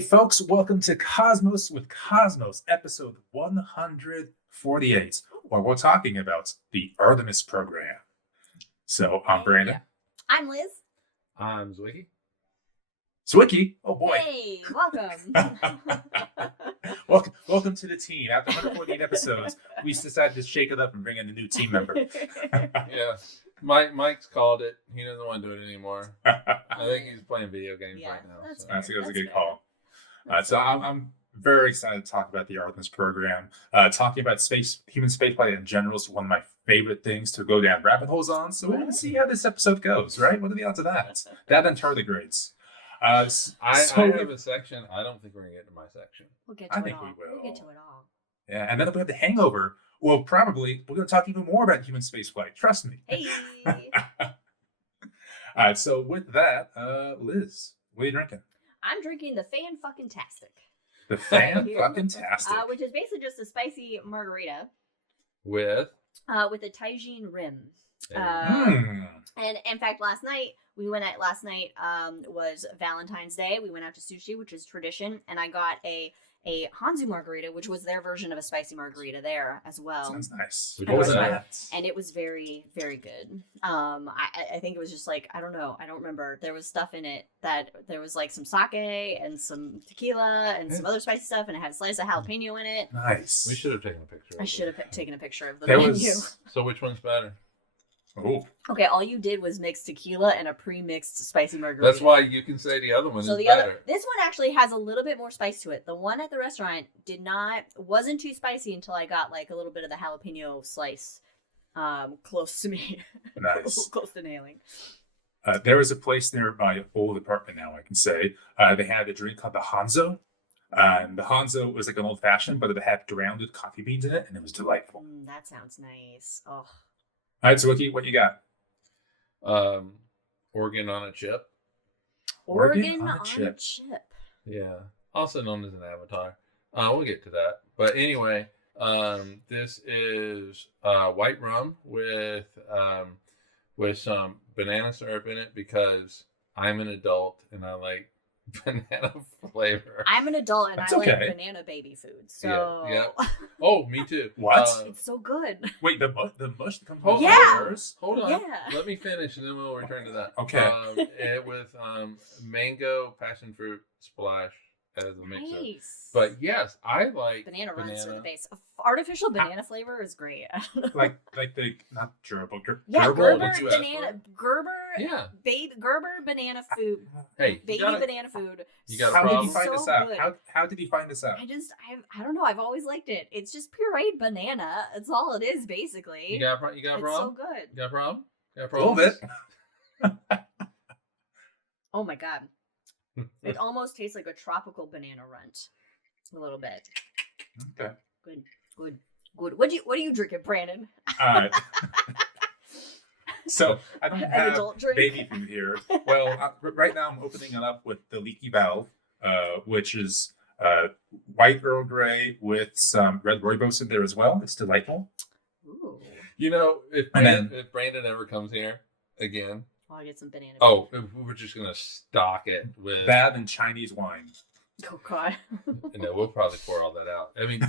Hey folks, welcome to Cosmos with Cosmos, episode 148, where we're talking about the Artemis Program. So I'm Brandon. Yeah. I'm Liz. I'm Zwicky. Zwicky, oh boy. Hey, welcome. welcome to the team. After 148 episodes, we decided to shake it up and bring in a new team member. Yeah. Mike's called it. He doesn't want to do it anymore. I think he's playing video games right now. That's a good call. So I'm very excited to talk about the Artemis Program. Talking about human spaceflight in general is one of my favorite things to go down rabbit holes on. So we're going to see how this episode goes, right? What are the odds of that? That and tardigrades. I have a section. I don't think we're going to get to my section. We'll get to I it think all. we will. We'll get to it all. Yeah, and then if we have the hangover, well, probably we're going to talk even more about human spaceflight. Trust me. Hey. All right, so with that, Liz, what are you drinking? I'm drinking the Fan-Fucking-Tastic. The Fan-Fucking-Tastic. Which is basically just a spicy margarita. With a Tajin rim. And in fact, last night was Valentine's Day. We went out to sushi, which is tradition, and I got a Hanzu margarita, which was their version of a spicy margarita there as well. Sounds nice. What was that? And it was very, very good. I think it was just like, I don't know. I don't remember. There was stuff in it that there was like some sake and some tequila and some other spicy stuff, and it had a slice of jalapeno in it. Nice. we should have taken a picture. I should have taken a picture of the There menu. was- So which one's better? Oh, Okay, all you did was mix tequila and a pre-mixed spicy margarita. That's why you can say the other one So is the better. this one actually has a little bit more spice to it. The one at the restaurant wasn't too spicy until I got like a little bit of the jalapeno slice, close to me, nice. close to nailing. There was a place near my old apartment now, I can say. They had a drink called the Hanzo. And the Hanzo was like an old fashioned, but it had grounded coffee beans in it, and it was delightful. That sounds nice. Oh. All right, so what you got? Organ on a chip. Organ on a chip. Yeah. Also known as an avatar. We'll get to that. But anyway, this is white rum with some banana syrup in it because I'm an adult and I like banana flavor. I'm an adult and That's I like okay. banana baby food. So Yeah. Oh, me too. What? it's so good. Wait, the mush that comes Hold with Yeah. yours? Hold on. Yeah. Let me finish and then we'll return to that. Okay. With mango passion fruit splash as a mixer. Nice. But yes, I like banana runs through the base. Artificial banana flavor is great. like the not gerbil. Yeah, gerbil, Gerber what's that? banana. Yeah. Gerber banana food. Hey, Baby banana food. you got a How did problem? you find this So out? good. How did you find this out? I don't know. I've always liked it. It's just pureed banana. That's all it is, basically. You got a it's problem? so good. You got a problem? You got a A problem? little bit. Oh my god. It almost tastes like a tropical banana runt. A little bit. Okay. Good. What are you drinking, Brandon? All right. So I don't An have adult drink? baby food here. Well, right now I'm opening it up with the Leaky Valve, which is white Earl Grey with some red rooibos in there as well. It's delightful. Ooh. You know, if And Brandon ever comes here again, I'll get some banana. we're just gonna stock it with. That and Chinese wine. Oh god. No, we'll probably pour all that out. I mean,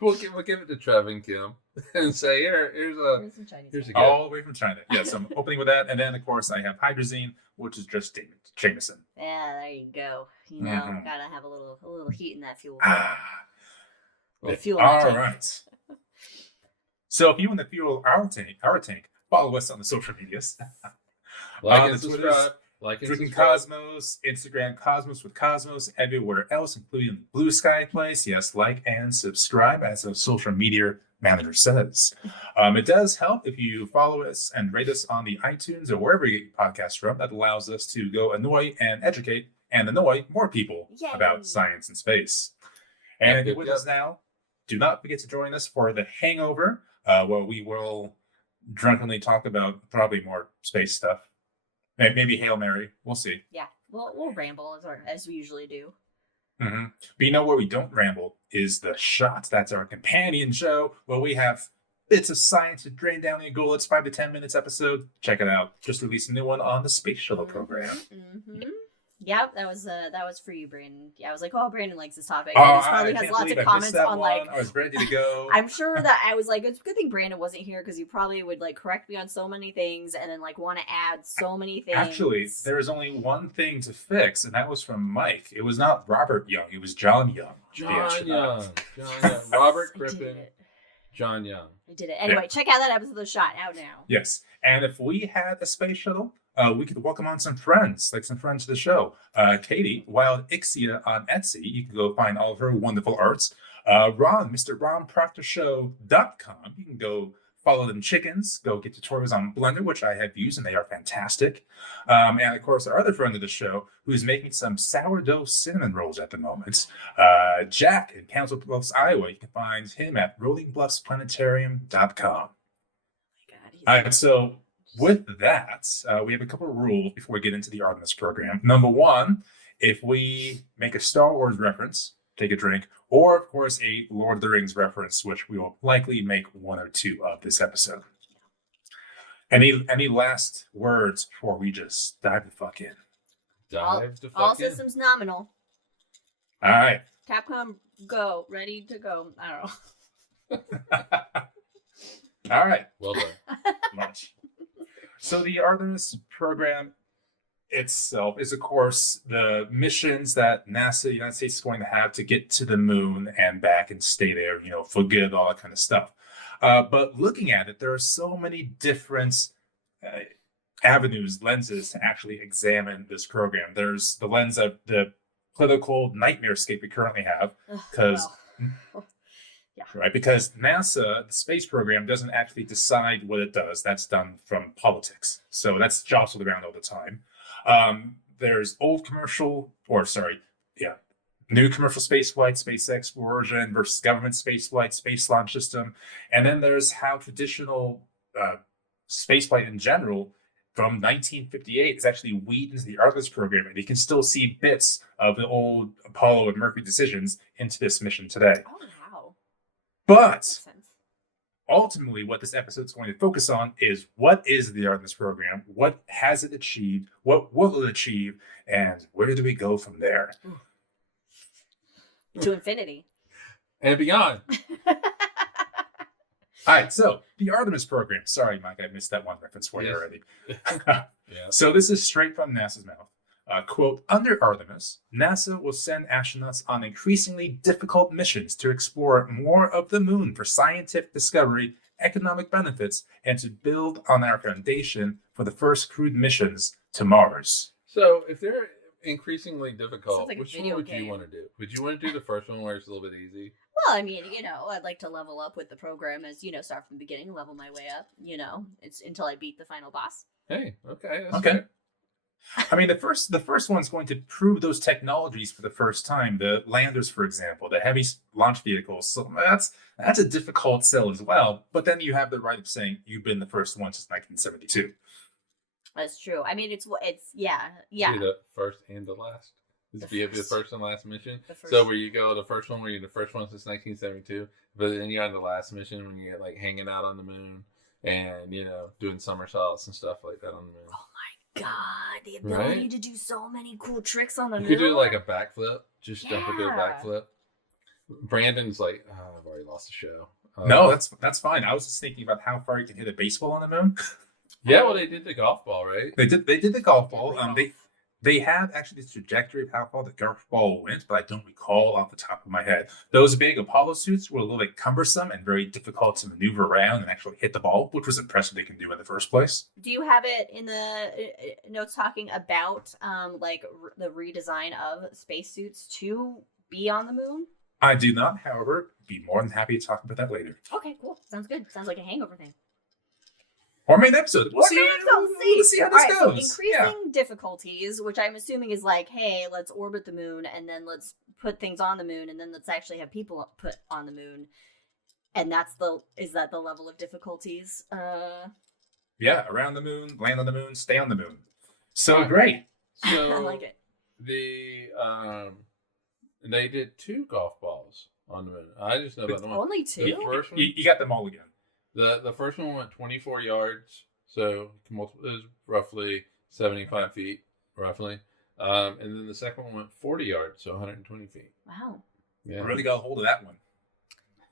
we'll give it to Trev and Kim and say, here's Some Chinese here's a wine. gift. All the way from China. Yes, I'm opening with that. And then, of course, I have hydrazine, which is just Jameson. Yeah, there you go. You know, Mhm. gotta have a little heat in that fuel. Ah. The fuel. All tank. right. So if you want to fuel our tank, follow us on the social medias. Like on and the Twitters, subscribe. Like and Drinking subscribe. Cosmos, Instagram Cosmos with Cosmos, everywhere else, including the Blue Sky place. Yes, like and subscribe, as a social media manager says. It does help if you follow us and rate us on the iTunes or wherever you get your podcasts from. That allows us to go annoy and educate and annoy more people Yay. about science and space. And Yep, with yep. us now, do not forget to join us for the Hangover, where we will drunkenly talk about probably more space stuff. Maybe Hail Mary. We'll see. Yeah, we'll ramble as we usually do. Mm-hmm. But you know where we don't ramble is the Shot. That's our companion show where we have bits of science to drain down your gullets. 5 to 10 minutes episode. Check it out. Just released a new one on the Space Shuttle program. Mm-hmm. Yep, that was for you, Brandon. Yeah, I was like, oh, Brandon likes this topic. Oh, And he probably I has can't lots believe of I missed comments that on one. like. I was ready to go. I'm sure that I was like, it's a good thing Brandon wasn't here because he probably would like correct me on so many things and then like want to add so many things. Actually, there was only one thing to fix, and that was from Mike. It was not Robert Young; it was John Young. John Young. Robert I did Crippen. it. John Young. I did it. Anyway, check out that episode of Shot out now. Yes, and if we had a space shuttle, we could welcome on some friends, like some friends to the show. Katie, Wildixia on Etsy. You can go find all of her wonderful arts. Ron, Mr. Ron Proctor Show.com. You can go follow them chickens, go get tutorials on Blender, which I have used and they are fantastic. And of course, our other friend of the show, who's making some sourdough cinnamon rolls at the moment, Jack in Council Bluffs, Iowa. You can find him at rollingbluffsplanetarium.com. Oh my God, All right, so with that, we have a couple of rules before we get into the Artemis program. Number one, if we make a Star Wars reference, take a drink, or of course a Lord of the Rings reference, which we will likely make one or two of this episode. Any last words before we just dive the fuck in? All systems nominal. All right. Capcom, go. Ready to go. I don't know. All right. Well done. Much. So the Artemis program itself is, of course, the missions that NASA, the United States, is going to have to get to the moon and back and stay there, for good, all that kind of stuff. But looking at it, there are so many different avenues, lenses to actually examine this program. There's the lens of the political nightmarescape we currently have, because right, because NASA, the space program, doesn't actually decide what it does. That's done from politics. So that's jostled around all the time. There's new commercial space flight, space exploration versus government space flight, space launch system. And then there's how traditional space flight in general from 1958 is actually weaved into the Artemis program. And you can still see bits of the old Apollo and Mercury decisions into this mission today. Oh, wow. But Makes sense. ultimately, what this episode is going to focus on is what is the Artemis program, what has it achieved, what will it achieve, and where do we go from there? To infinity. And beyond. All right, so the Artemis program. Sorry, Mike, I missed that one reference for you already. Yeah. So this is straight from NASA's mouth. Quote, under Artemis, NASA will send astronauts on increasingly difficult missions to explore more of the moon for scientific discovery, economic benefits, and to build on our foundation for the first crewed missions to Mars. So if they're increasingly difficult, Sounds like a which one video would you game. want to do? Would you want to do the first one where it's a little bit easy? Well, I mean, I'd like to level up with the program as, start from the beginning, level my way up, it's until I beat the final boss. Hey, okay. That's Okay. fair. I mean, the first one's going to prove those technologies for the first time. The landers, for example, the heavy launch vehicles. So that's a difficult sell as well. But then you have the right of saying you've been the first one since 1972. That's true. I mean, yeah. Be the first and the last. This be the first and last mission. The first- So where you go, the first one where you're the first one since 1972, but then you're on the last mission when you're like hanging out on the moon and doing somersaults and stuff like that on the moon. Oh my God, the ability Right? to do so many cool tricks on the You moon. could do like a backflip, just jump and do a Yeah. backflip. Brandon's like, oh, I've already lost the show. No, that's fine. I was just thinking about how far you can hit a baseball on the moon. Yeah, well, they did the golf ball, right? They did the golf ball. Golf. They have actually the trajectory of how far the golf ball went, but I don't recall off the top of my head. Those big Apollo suits were a little bit cumbersome and very difficult to maneuver around and actually hit the ball, which was impressive they can do in the first place. Do you have it in the notes talking about the redesign of spacesuits to be on the moon? I do not, however, be more than happy to talk about that later. Okay, cool. Sounds good. Sounds like a hangover thing. Or main episode. We'll see how this All right, so goes. increasing difficulties, which I'm assuming is like, hey, let's orbit the moon and then let's put things on the moon and then let's actually have people put on the moon. And is that the level of difficulties? Yeah, around the moon, land on the moon, stay on the moon. So great. So I like it. They did 2 golf balls on the moon. I just know about the one. Only 2? The first one, You got them all again. the first one went 24 yards, so it was roughly 75 feet, roughly. And then the second one went 40 yards, so 120 feet. Wow. Yeah. Really got a hold of that one.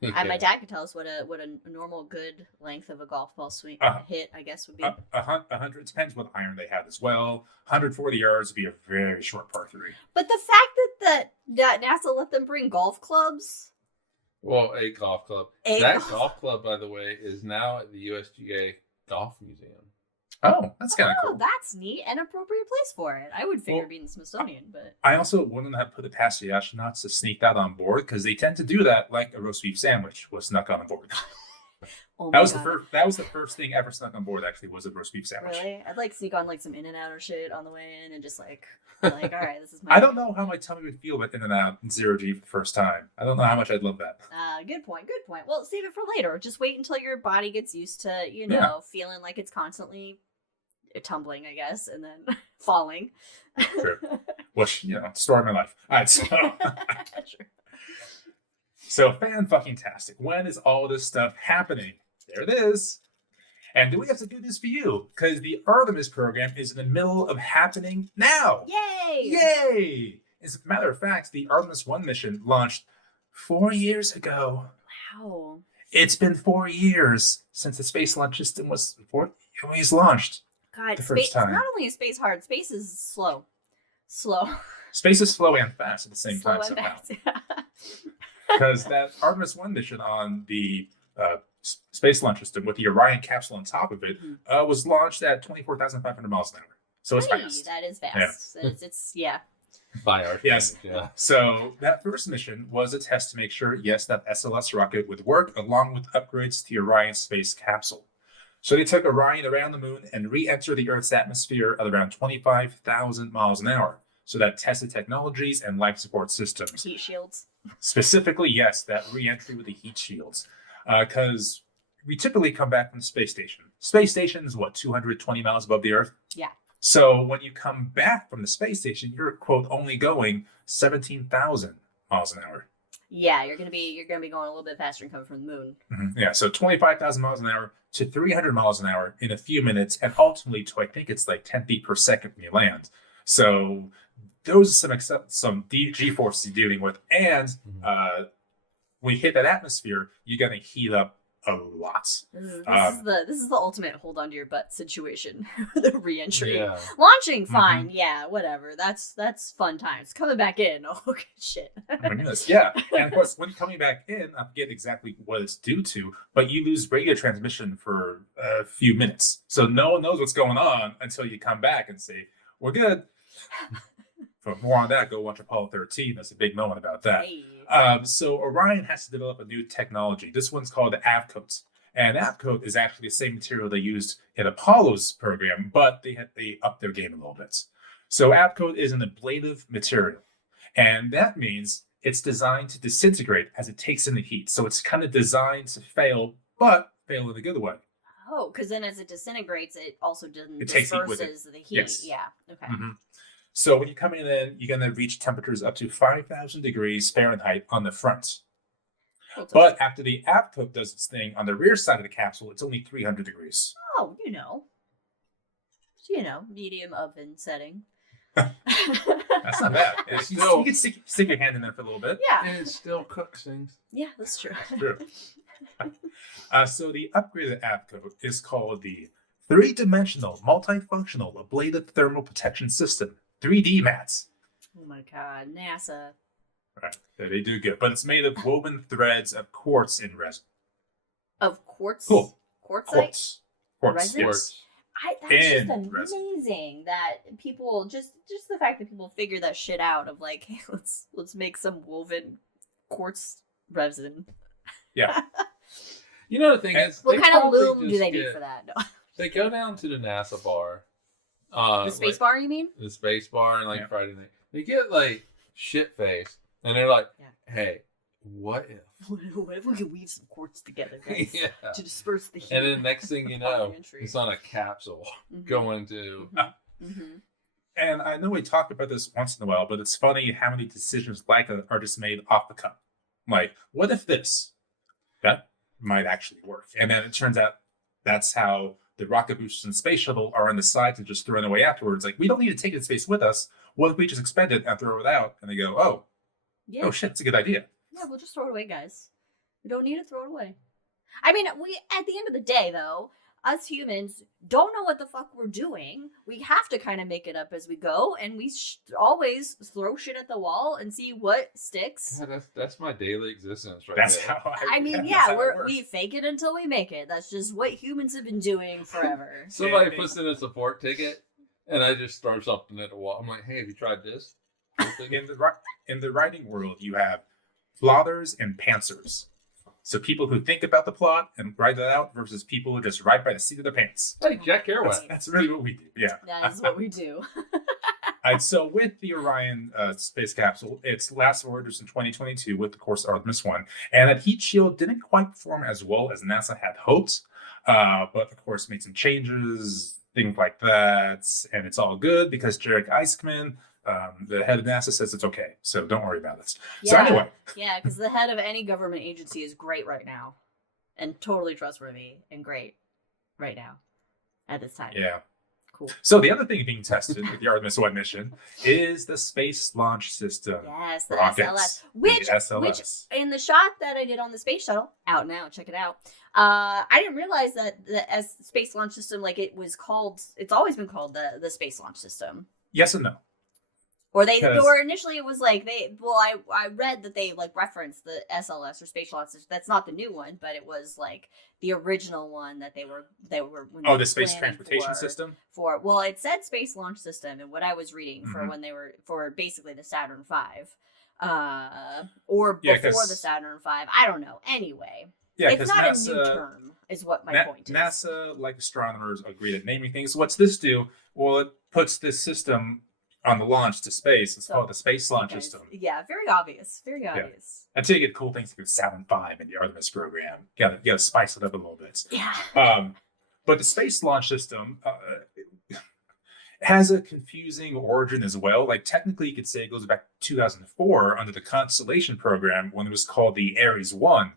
My dad could tell us what a normal good length of a golf ball swing hit, I guess, would be. 100 depends what iron they had as well. 140 yards would be a very short par 3. But the fact that NASA let them bring golf clubs. Well, a golf club. That golf club, by the way, is now at the USGA Golf Museum. Oh, that's kind of cool. That's neat. An appropriate place for it. I would figure being the Smithsonian, but I also wouldn't have put it past the astronauts to sneak that on board because they tend to do that, like a roast beef sandwich was snuck on board. oh that was God. that was the first thing ever snuck on board. Actually, was a roast beef sandwich. Really? I'd like sneak on like some In-N-Out or shit on the way in, and just like all right, this is my. I don't know how my tummy would feel with In-N-Out and zero G for the first time. I don't know how much I'd love that. Good point. Good point. Well, save it for later. Just wait until your body gets used to feeling like it's constantly tumbling, I guess, and then falling. True. Which, story of my life. All right, so Sure. so fan-fucking-tastic. When is all this stuff happening? There it is. And do we have to do this for you? Because the Artemis program is in the middle of happening now. Yay! Yay! As a matter of fact, the Artemis 1 mission launched 4 years ago. Wow. It's been 4 years since the Space Launch System was launched. God, The space. first time. Not only is space hard, space is slow. Space is slow and fast at the same Slow time and somehow. fast. Because that Artemis 1 mission on the Space Launch System with the Orion capsule on top of it was launched at 24,500 miles an hour. So it's fast. That is fast. Yeah. It's yeah. By our Yes. standards, yeah. So that first mission was a test to make sure, yes, that SLS rocket would work along with upgrades to the Orion space capsule. So they took Orion around the moon and re-entered the Earth's atmosphere at around 25,000 miles an hour. So that tested technologies and life support systems. Heat shields. Specifically, yes, that re-entry with the heat shields. Because we typically come back from the space station. Space station is what, 220 miles above the Earth? Yeah. So when you come back from the space station, you're, quote, only going 17,000 miles an hour. Yeah, you're gonna be going a little bit faster and coming from the moon. Mm-hmm. Yeah, so 25,000 miles an hour to 300 miles an hour in a few minutes, and ultimately to, I think it's like 10 feet per second when you land. So those are some G-forces you're dealing with, and when you hit that atmosphere, you're going to heat up a lot. This is the ultimate hold on to your butt situation. The re-entry. Yeah. Launching, fine, yeah, whatever. That's fun times. Coming back in, oh okay, shit. Oh my goodness, yeah. And of course, when you're coming back in, I forget exactly what it's due to, but you lose radio transmission for a few minutes. So no one knows what's going on until you come back and say, we're good. For more on that, go watch Apollo 13. There's a big moment about that. Hey. So Orion has to develop a new technology. This one's called the Avcoat. And Avcoat is actually the same material they used in Apollo's program, but they upped their game a little bit. So Avcoat is an ablative material. And that means it's designed to disintegrate as it takes in the heat. So it's kind of designed to fail, but fail in a good way. Oh, because then as it disintegrates, it also It takes heat with it. disperses the heat. Yes. Yeah. Okay. Mm-hmm. So when you come in, you're going to reach temperatures up to 5,000 degrees Fahrenheit on the front. But after the Avcoat does its thing on the rear side of the capsule, it's only 300 degrees. Oh, medium oven setting. That's not bad. You can stick your hand in there for a little bit. Yeah. And it still cooks things. Yeah, that's true. That's true. So the upgraded Avcoat is called the Three-Dimensional Multifunctional Ablative Thermal Protection System. 3D mats. Oh my god, NASA. Right. They do good. But it's made of woven threads of quartz in resin. Of quartz? Cool. Quartzite? Quartz. Resin? Yes. That's just In resin. amazing that people just the fact that people figure that shit out of like, hey, let's make some woven quartz resin. Yeah. You know the thing is, What they kind of probably loom do just they need for that? No. They go down to the NASA bar. The space bar, you mean? The space bar and Friday night. They get like shit faced and they're like, hey, what if? What if we could weave some quartz together, guys, Yeah. to disperse the heat? And then next thing you know, Entry. it's on a capsule Mhm. going to. Mm-hmm. And I know we talk about this once in a while, but it's funny how many decisions like that are just made off the cuff. Like, what if this? That might actually work. And then it turns out that's how the rocket boosters and space shuttle are on the side to just throw it away afterwards. Like, we don't need to take it to space with us. What if we just expend it and throw it out? And they go, oh shit, it's a good idea. Yeah, we'll just throw it away, guys. We don't need to throw it away. I mean, we at the end of the day, though, us humans don't know what the fuck we're doing. We have to kind of make it up as we go, and we always throw shit at the wall and see what sticks. Yeah, that's my daily existence right That's there. how We fake it until we make it. That's just what humans have been doing forever. Somebody puts in a support ticket, and I just throw something at the wall. I'm like, hey, have you tried this? In the writing world, you have plotters and pantsers. So people who think about the plot and write it out versus people who just write by the seat of their pants. Hey, Jack Kerouac. That's really what we do. Yeah. That is what we do. So with the Orion space capsule, its last orders in 2022 with, of course, Artemis 1, and that heat shield didn't quite perform as well as NASA had hoped, but of course made some changes, things like that, and it's all good because Jarek Eichmann, the head of NASA, says it's okay, so don't worry about it. Yeah. So anyway. Yeah, because the head of any government agency is great right now, and totally trustworthy and great right now at this time. Yeah. Cool. So the other thing being tested with the Artemis 1 mission is the Space Launch System. Yes, the rockets. Which in the shot that I did on the space shuttle, out now, check it out. I didn't realize that the Space Launch System, like it's always been called the Space Launch System. Yes and no. Or initially it was like I read that they like referenced the SLS or Space Launch System. That's not the new one, but it was like the original one that they were the Space Transportation System? It said Space Launch System and what I was reading for when they were for basically the Saturn V. Or before the Saturn V. I don't know. Anyway. Yeah, it's not a new term, is what my point is. NASA, like astronomers, agree at naming things. What's this do? Well, it puts this system on the launch to space. It's called the Space Launch System. Yeah, very obvious. Very obvious. Yeah. Until you get cool things like the Saturn V and the Artemis program. You gotta spice it up a little bit. Yeah. But the Space Launch System has a confusing origin as well. Like, technically, you could say it goes back to 2004 under the Constellation program when it was called the Ares 1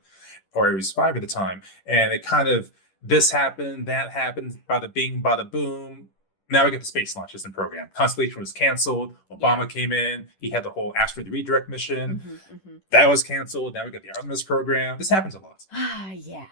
or Ares 5 at the time. And it kind of, this happened, that happened, bada bing, bada boom. Now we get the Space Launch System program. Constellation was canceled. Obama came in. He had the whole asteroid redirect mission. That was canceled. Now we got the Artemis program. This happens a lot. Yeah.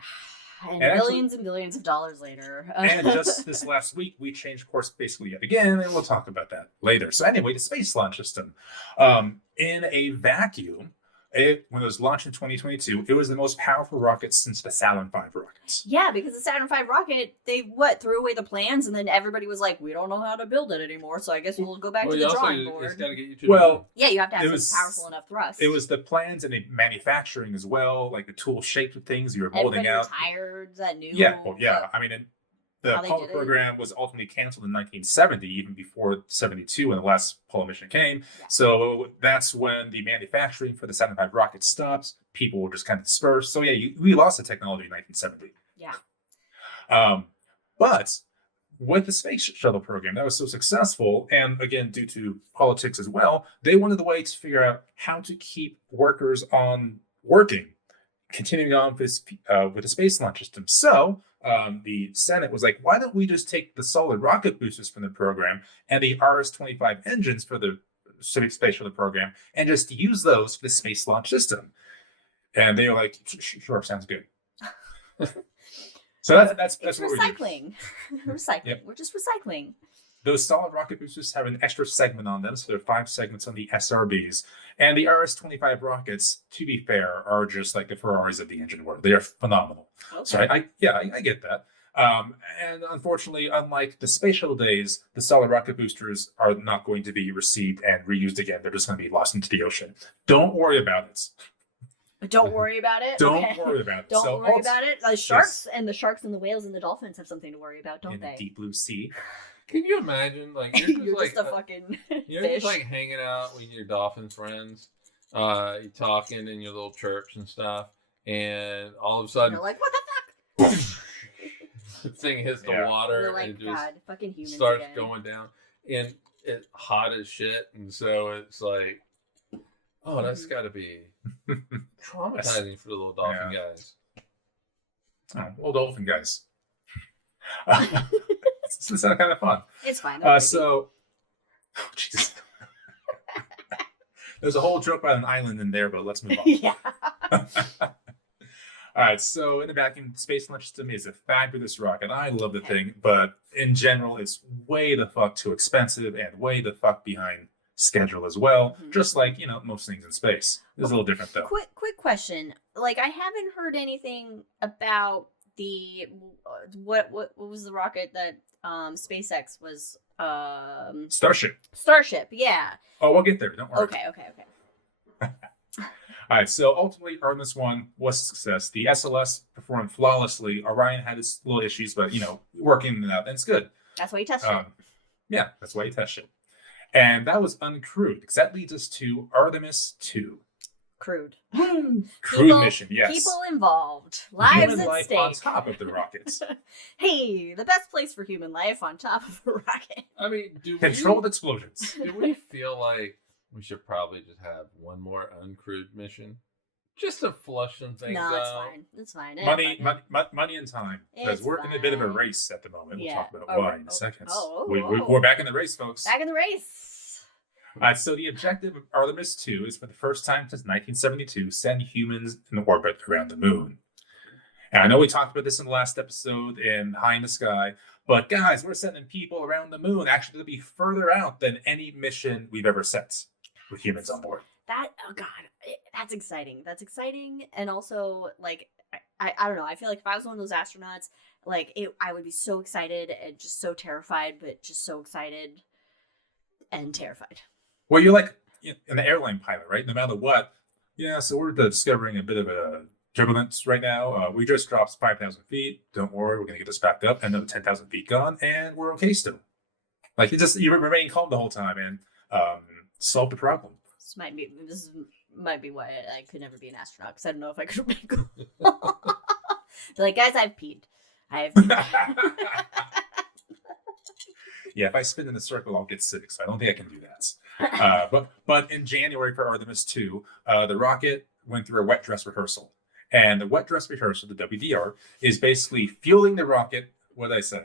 And billions and billions of dollars later. And just this last week, we changed course basically yet again, and we'll talk about that later. So anyway, the Space Launch System. In a vacuum, when it was launched in 2022, it was the most powerful rocket since the Saturn V rockets. Yeah, because the Saturn V rocket, they threw away the plans, and then everybody was like, we don't know how to build it anymore, so I guess we'll go back to the drawing board. It's gotta get you to yeah, you have to have some powerful enough thrust. It was the plans and the manufacturing as well, like the tool shaped of things you were molding out. Retired that new. Yeah, I mean, the Apollo program was ultimately canceled in 1970, even before 72 when the last Apollo mission came. Yeah. So that's when the manufacturing for the Saturn V rocket stopped. People were just kind of dispersed. So yeah, we lost the technology in 1970. Yeah. But with the space shuttle program that was so successful, and again, due to politics as well, they wanted a way to figure out how to keep workers on working, continuing on with the Space Launch System. So the Senate was like, why don't we just take the solid rocket boosters from the program and the RS-25 engines for the Space Shuttle program and just use those for the Space Launch System? And they were like, sure, sounds good. So that's it's what recycling. Recycling. Yep. We're just recycling. Those solid rocket boosters have an extra segment on them, so there are 5 segments on the SRBs. And the RS-25 rockets, to be fair, are just like the Ferraris of the engine world. They are phenomenal. Okay. So I get that. And unfortunately, unlike the space shuttle days, the solid rocket boosters are not going to be received and reused again. They're just going to be lost into the ocean. Don't worry about it. Don't worry about it. Don't worry about it. Don't worry about it. The sharks and the whales and the dolphins have something to worry about, don't they? In the deep blue sea. Can you imagine, like, you're just a fucking you're fish. just like hanging out with your dolphin friends, you're talking in your little church and stuff, and all of a sudden, you're like, what the fuck? The thing hits the water you're like, and just God, fucking humans starts again. going down, and it's hot as shit, and so it's like, oh, that's got to be traumatizing for the little dolphin guys. Oh, little dolphin guys. This is kind of fun. It's fine. So, oh, Jesus. There's a whole joke about an island in there, but let's move on. Yeah. All right, so in the vacuum, Space Launch System is a fabulous rocket. I love the thing, but in general, it's way the fuck too expensive and way the fuck behind schedule as well. Just like, most things in space. It's a little different though. Quick question. Like, I haven't heard anything about the what was the rocket that SpaceX was Starship, yeah. Oh, we'll get there. Don't worry. Okay. All right, so ultimately, Artemis 1 was a success. The SLS performed flawlessly. Orion had its little issues, but, working it out, and it's good. That's why you test it. Yeah, that's why you test it. And that was uncrewed, because that leads us to Artemis 2. Crewed. Crewed mission, yes. People involved. Lives human at life stake. on top of the rockets. Hey, the best place for human life on top of a rocket. I mean, Controlled explosions. Do we feel like we should probably just have one more uncrewed mission? Just to flush some things out. No, it's fine. It's fine. Money and time. Because It's we're in a bit of a fine. race at the moment. Yeah. We'll talk about Oh, why in a second. oh, We're back in the race, folks. Back in the race. So the objective of Artemis 2 is for the first time since 1972, send humans in orbit around the moon. And I know we talked about this in the last episode in High in the Sky, but guys, we're sending people around the moon. Actually, it'll be further out than any mission we've ever sent with humans on board. Oh God, that's exciting. That's exciting, and also like I don't know. I feel like if I was one of those astronauts, I would be so excited and just so terrified, but just so excited and terrified. Well, you're like an airline pilot, right? No matter what. Yeah, so we're discovering a bit of a turbulence right now. We just dropped 5,000 feet. Don't worry, we're going to get this backed up. Another 10,000 feet gone, and we're okay still. Like, you remain calm the whole time and solve the problem. This might be why I could never be an astronaut, because I don't know if I could make Be like, guys, I've peed. Yeah, if I spin in a circle, I'll get sick. So I don't think I can do that. But in January for Artemis 2, the rocket went through a wet dress rehearsal. And the wet dress rehearsal, the WDR, is basically fueling the rocket. What did I say?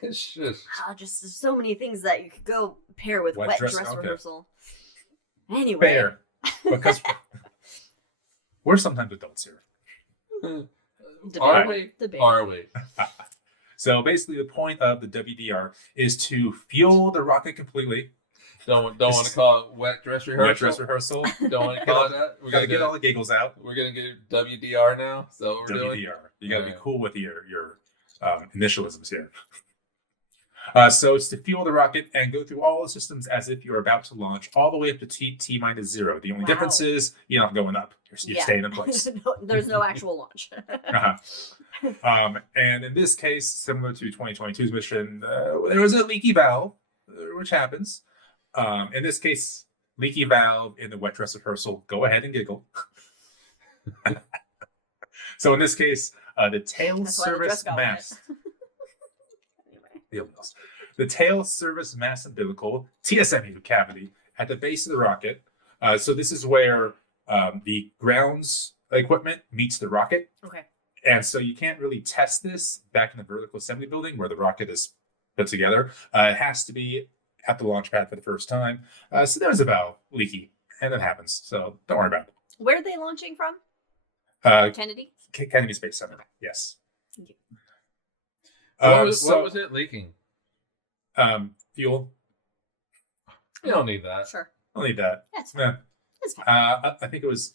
It's just there's so many things that you could go pair with wet dress rehearsal. Anyway. Fair. Because we're sometimes adults here. Are we? So basically, the point of the WDR is to fuel the rocket completely. Don't want to call it wet dress rehearsal. Wet dress rehearsal. Don't want to call it that. We gotta get all the giggles out. We're gonna get WDR now. So what we're WDR. doing. You gotta be cool with your initialisms here. So it's to fuel the rocket and go through all the systems as if you're about to launch, all the way up to T-minus 0. The only difference is you're not going up. You're staying in place. There's no actual launch. And in this case, similar to 2022's mission, there was a leaky valve, which happens. In this case, leaky valve in the wet dress rehearsal. Go ahead and giggle. So in this case, the tail service mass. The tail service mass umbilical TSMU cavity at the base of the rocket. So this is where the grounds equipment meets the rocket. Okay. And so you can't really test this back in the vertical assembly building where the rocket is put together. It has to be at the launch pad for the first time. So there's a valve leaky, and it happens. So don't worry about it. Where are they launching from? Kennedy? Kennedy Space Center, yes. Thank you. What was it leaking? Fuel. You don't need that. Sure. Don't need that. That's fine. No. That's fine. I think it was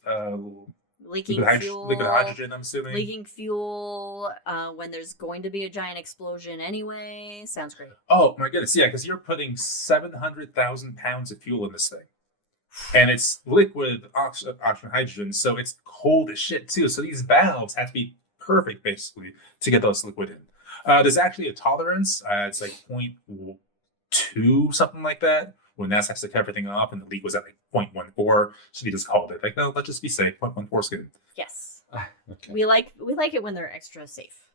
leaking fuel. Liquid hydrogen, I'm assuming. Leaking fuel when there's going to be a giant explosion anyway. Sounds great. Oh, my goodness. Yeah, because you're putting 700,000 pounds of fuel in this thing. And it's liquid oxygen hydrogen, so it's cold as shit, too. So these valves have to be perfect, basically, to get those liquid in. There's actually a tolerance. It's like 0.2, something like that, when NASA has to cut everything off, and the leak was at like 0.14. So they just called it. Like, no, let's just be safe. 0.14 is good. Yes. Okay. We like it when they're extra safe.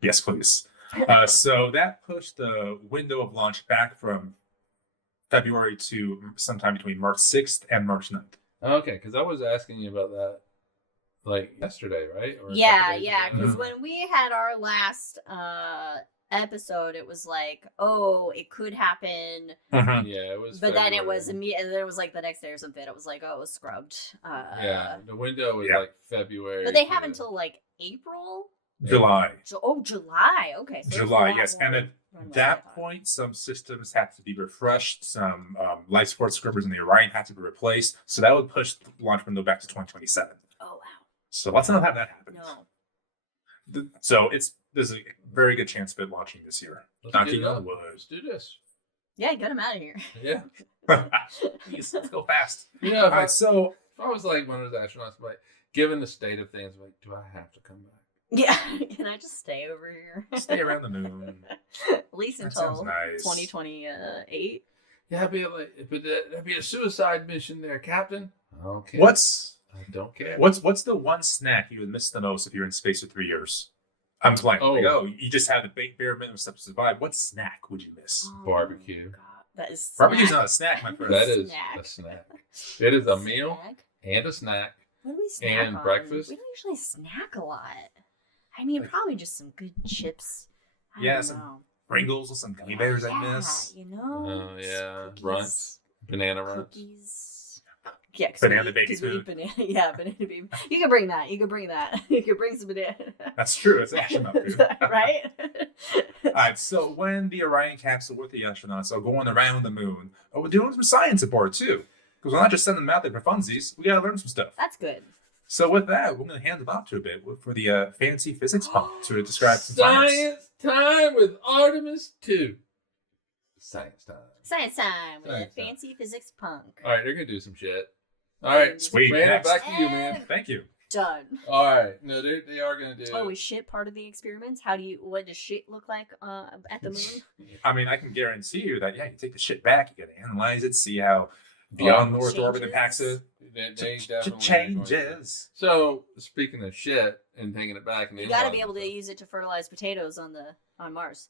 Yes, please. So that pushed the window of launch back from February to sometime between March 6th and March 9th. Okay, because I was asking you about that like yesterday, right? Or a Yeah, couple days yeah. ago. Because when we had our last episode, it was like, oh, it could happen, Mhm. Yeah, it was. but then it was February. and then it was like the next day or something. It was like, oh, it was scrubbed. Yeah, the window was Yeah. like February. But they have to- until like April. July. July. Okay, so there's a July, lot yes. more And at runway than I that thought. point, some systems have to be refreshed. Some life support scrubbers in the Orion have to be replaced. So that would push the launch window back to 2027. Oh wow. So let's not have that happen. No. So there's a very good chance of it launching this year. Let's Knocking get it on up. wood. Let's do this. Yeah, get them out of here. Yeah. Please, let's go fast. You know, All right, so if I was like one of those astronauts, like, given the state of things, like, do I have to come back? Yeah. Can I just stay over here? stay around the moon. At least That until sounds nice. 2028. Yeah, that'd be a suicide mission there, Captain. Okay. I don't care. What's the one snack you would miss the most if you're in space for 3 years? I'm blank. Oh. You just had the bare minimum stuff to survive. What snack would you miss? Oh, Barbecue. God, that is Barbecue's snack. not a snack, my friend. That is Snack. a snack. It is a meal Snack? and a snack. What do we snack And on? breakfast? We don't usually snack a lot. I mean, Like- probably just some good chips. I Yeah, don't some know. Pringles with some gummy bears I Yeah, miss. you know. Oh, yeah. Cookies, Runts. Banana runts. Cookies. Yeah, 'cause Banana we, baby 'cause we eat food. banana. Yeah, banana baby. You can bring that. You can bring that. You can bring some banana. That's true. It's astronaut food. Right? All right. So when the Orion capsule with the astronauts are going around the moon, we're doing some science aboard too, because we're not just sending them out there for funsies. We gotta learn some stuff. That's good. So with that, we're going to hand it off to a bit for the fancy physics pump to describe some science. Science time with Artemis 2. Science time. Science time with Science time. fancy physics punk. All right, they're gonna do some shit. All right, Sweet. Brandon, Next. back to you, man. Thank you. Done. All right, no, they are gonna do. Oh, is shit part of the experiments? What does shit look like at the moon? I mean, I can guarantee you that, you take the shit back, you got to analyze it, see how beyond North orbit impacts it. They definitely are going to. Changes. So speaking of shit and taking it back, and You got to be able to use it to fertilize potatoes on Mars.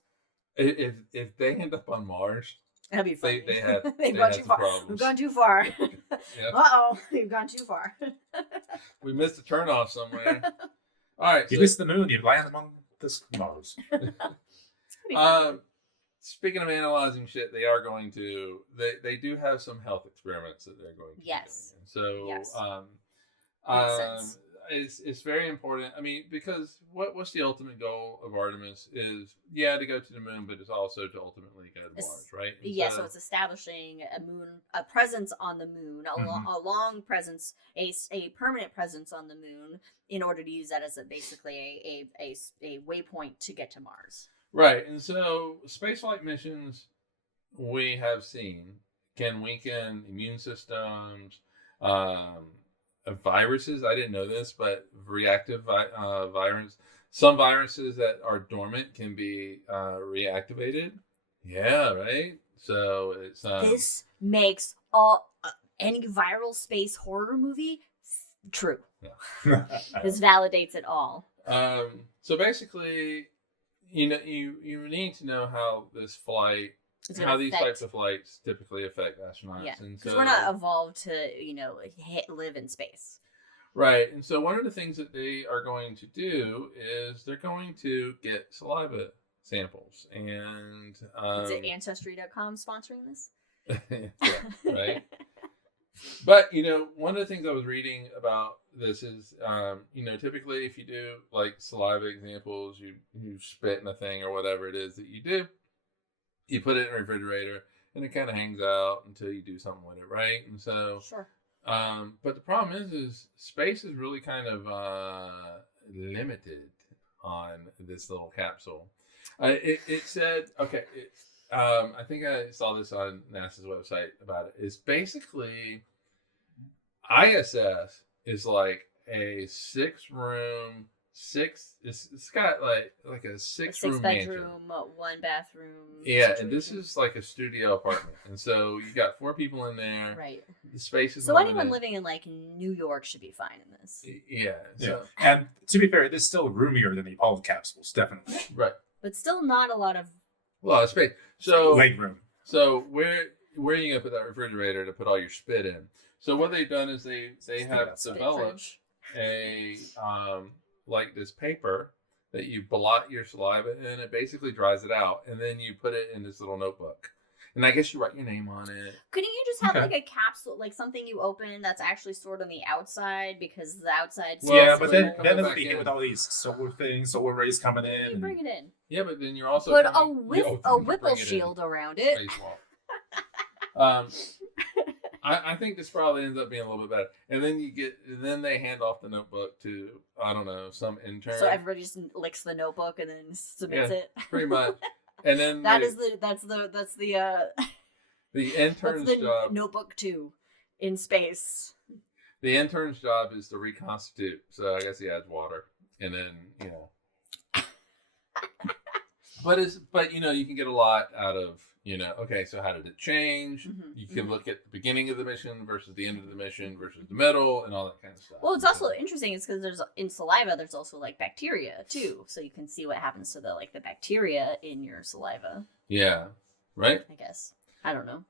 If they end up on Mars, That'd be funny. they have They've they gone have too some far. problems. We've gone too far. Yep. Uh-oh, we've gone too far. We missed a turnoff somewhere. All right, You so, missed the moon, you land among the Mars. Pretty funny. speaking of analyzing shit, they are going to. They do have some health experiments that they're going to. Yes. Be doing. So Yes. Makes sense. it's very important. I mean, because what's the ultimate goal of Artemis is to go to the moon, but it's also to ultimately go to Mars, right? And Yeah, so it's establishing a presence on the moon, a long presence, a permanent presence on the moon, in order to use that as basically a waypoint to get to Mars. right. And so spaceflight missions we have seen can weaken immune systems, viruses. I didn't know this, but reactive virus. Some viruses that are dormant can be reactivated. Yeah, right. So it's This makes any viral space horror movie true. This validates it all. so basically, you need to know how this flight, It's gonna how these affect- types of flights typically affect astronauts. Yeah, and because so we're not evolved to live in space. right. And so one of the things that they are going to do is they're going to get saliva samples, and Is it Ancestry.com sponsoring this? yeah, right. But one of the things I was reading about this is, typically if you do like saliva examples, you spit in a thing or whatever it is that you do, you put it in a refrigerator and it kind of hangs out until you do something with it, right? And so, Sure. but the problem is space is really kind of limited on this little capsule. It said, okay, I think I saw this on NASA's website about it. It's basically ISS is like a 6-room, it's got like a 6-room mansion. 6-bedroom, 1-bathroom. Yeah, and this situation. is like a studio apartment, and so you got 4 people in there. right. The space is So limited. anyone living in New York should be fine in this. Yeah. Yeah. So, And to be fair, it is still roomier than the Apollo capsules, definitely. right. But still not a lot of A lot of space. So Leg room. So where are you gonna put that refrigerator to put all your spit in? So what they've done is they have outside. developed fridge. a like this paper that you blot your saliva in, and it basically dries it out, and then you put it in this little notebook. And I guess you write your name on it. Couldn't you just have like a capsule, like something you open that's actually stored on the outside because the outside? Yeah, but then Coming it'll back be hit in. with all these solar things, solar rays coming in. You bring it in. Yeah, but then you're also Put coming- a you bring whipple it in. shield around it. Face wall. I think this probably ends up being a little bit better. And then they hand off the notebook to, I don't know, some intern. So everybody just licks the notebook and then submits it. Pretty much. And then that's the the intern's that's the job. notebook 2 in space. The intern's job is to reconstitute. So I guess he adds water, and then but you can get a lot out of okay, so how did it change? Mm-hmm. You can look at the beginning of the mission versus the end of the mission versus the middle and all that kind of stuff. Well, it's also interesting. It's because in saliva, there's also like bacteria too, so you can see what happens to the bacteria in your saliva. Yeah, right. I guess I don't know.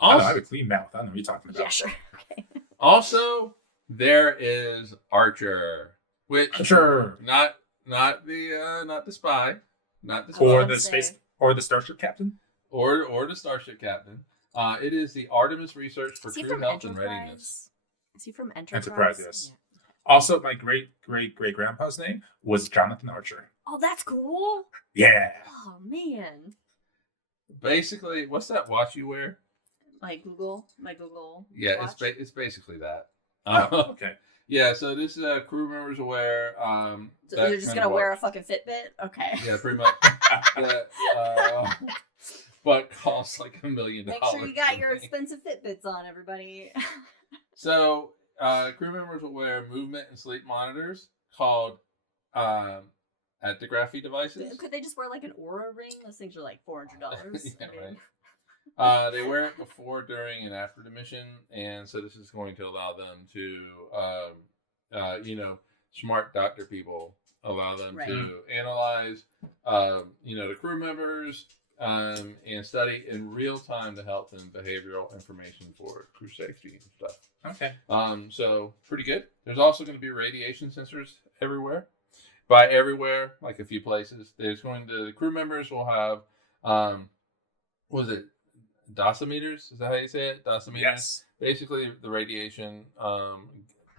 I Also, have a clean mouth. I don't know what you're talking about. Yeah, sure. Okay. also there is Archer, which Sure. not the spy, not the spy, Or was the gonna space, say. or the starship captain. or the starship captain. It is the Artemis Research for Is he Crew from Health and Enterprise? Readiness. Is he from Enterprise? Enterprise, yes. Yeah. Also, my great grandpa's name was Jonathan Archer. Oh, that's cool. Yeah. Oh man. Basically, what's that watch you wear? My Google. Yeah, watch. it's basically that. Oh, okay. Yeah, so this crew members wear. So that you're just kind gonna of wear a watch. fucking Fitbit? Okay. Yeah, pretty much. That, but costs like $1 million. Make sure you got your expensive Fitbits on, everybody. So crew members will wear movement and sleep monitors called actigraphy devices. Could they just wear like an Aura ring? Those things are like $400. Yeah, right. They wear it before, during, and after the mission, and so this is going to allow them to, smart doctor people allow them Right. to analyze, the crew members, and study in real time the health and behavioral information for crew safety and stuff. Okay. So pretty good. There's also going to be radiation sensors everywhere. By everywhere, like a few places, the crew members will have, what is it? Dosimeters? Is that how you say it? Dosimeters? Yes. Basically, the radiation,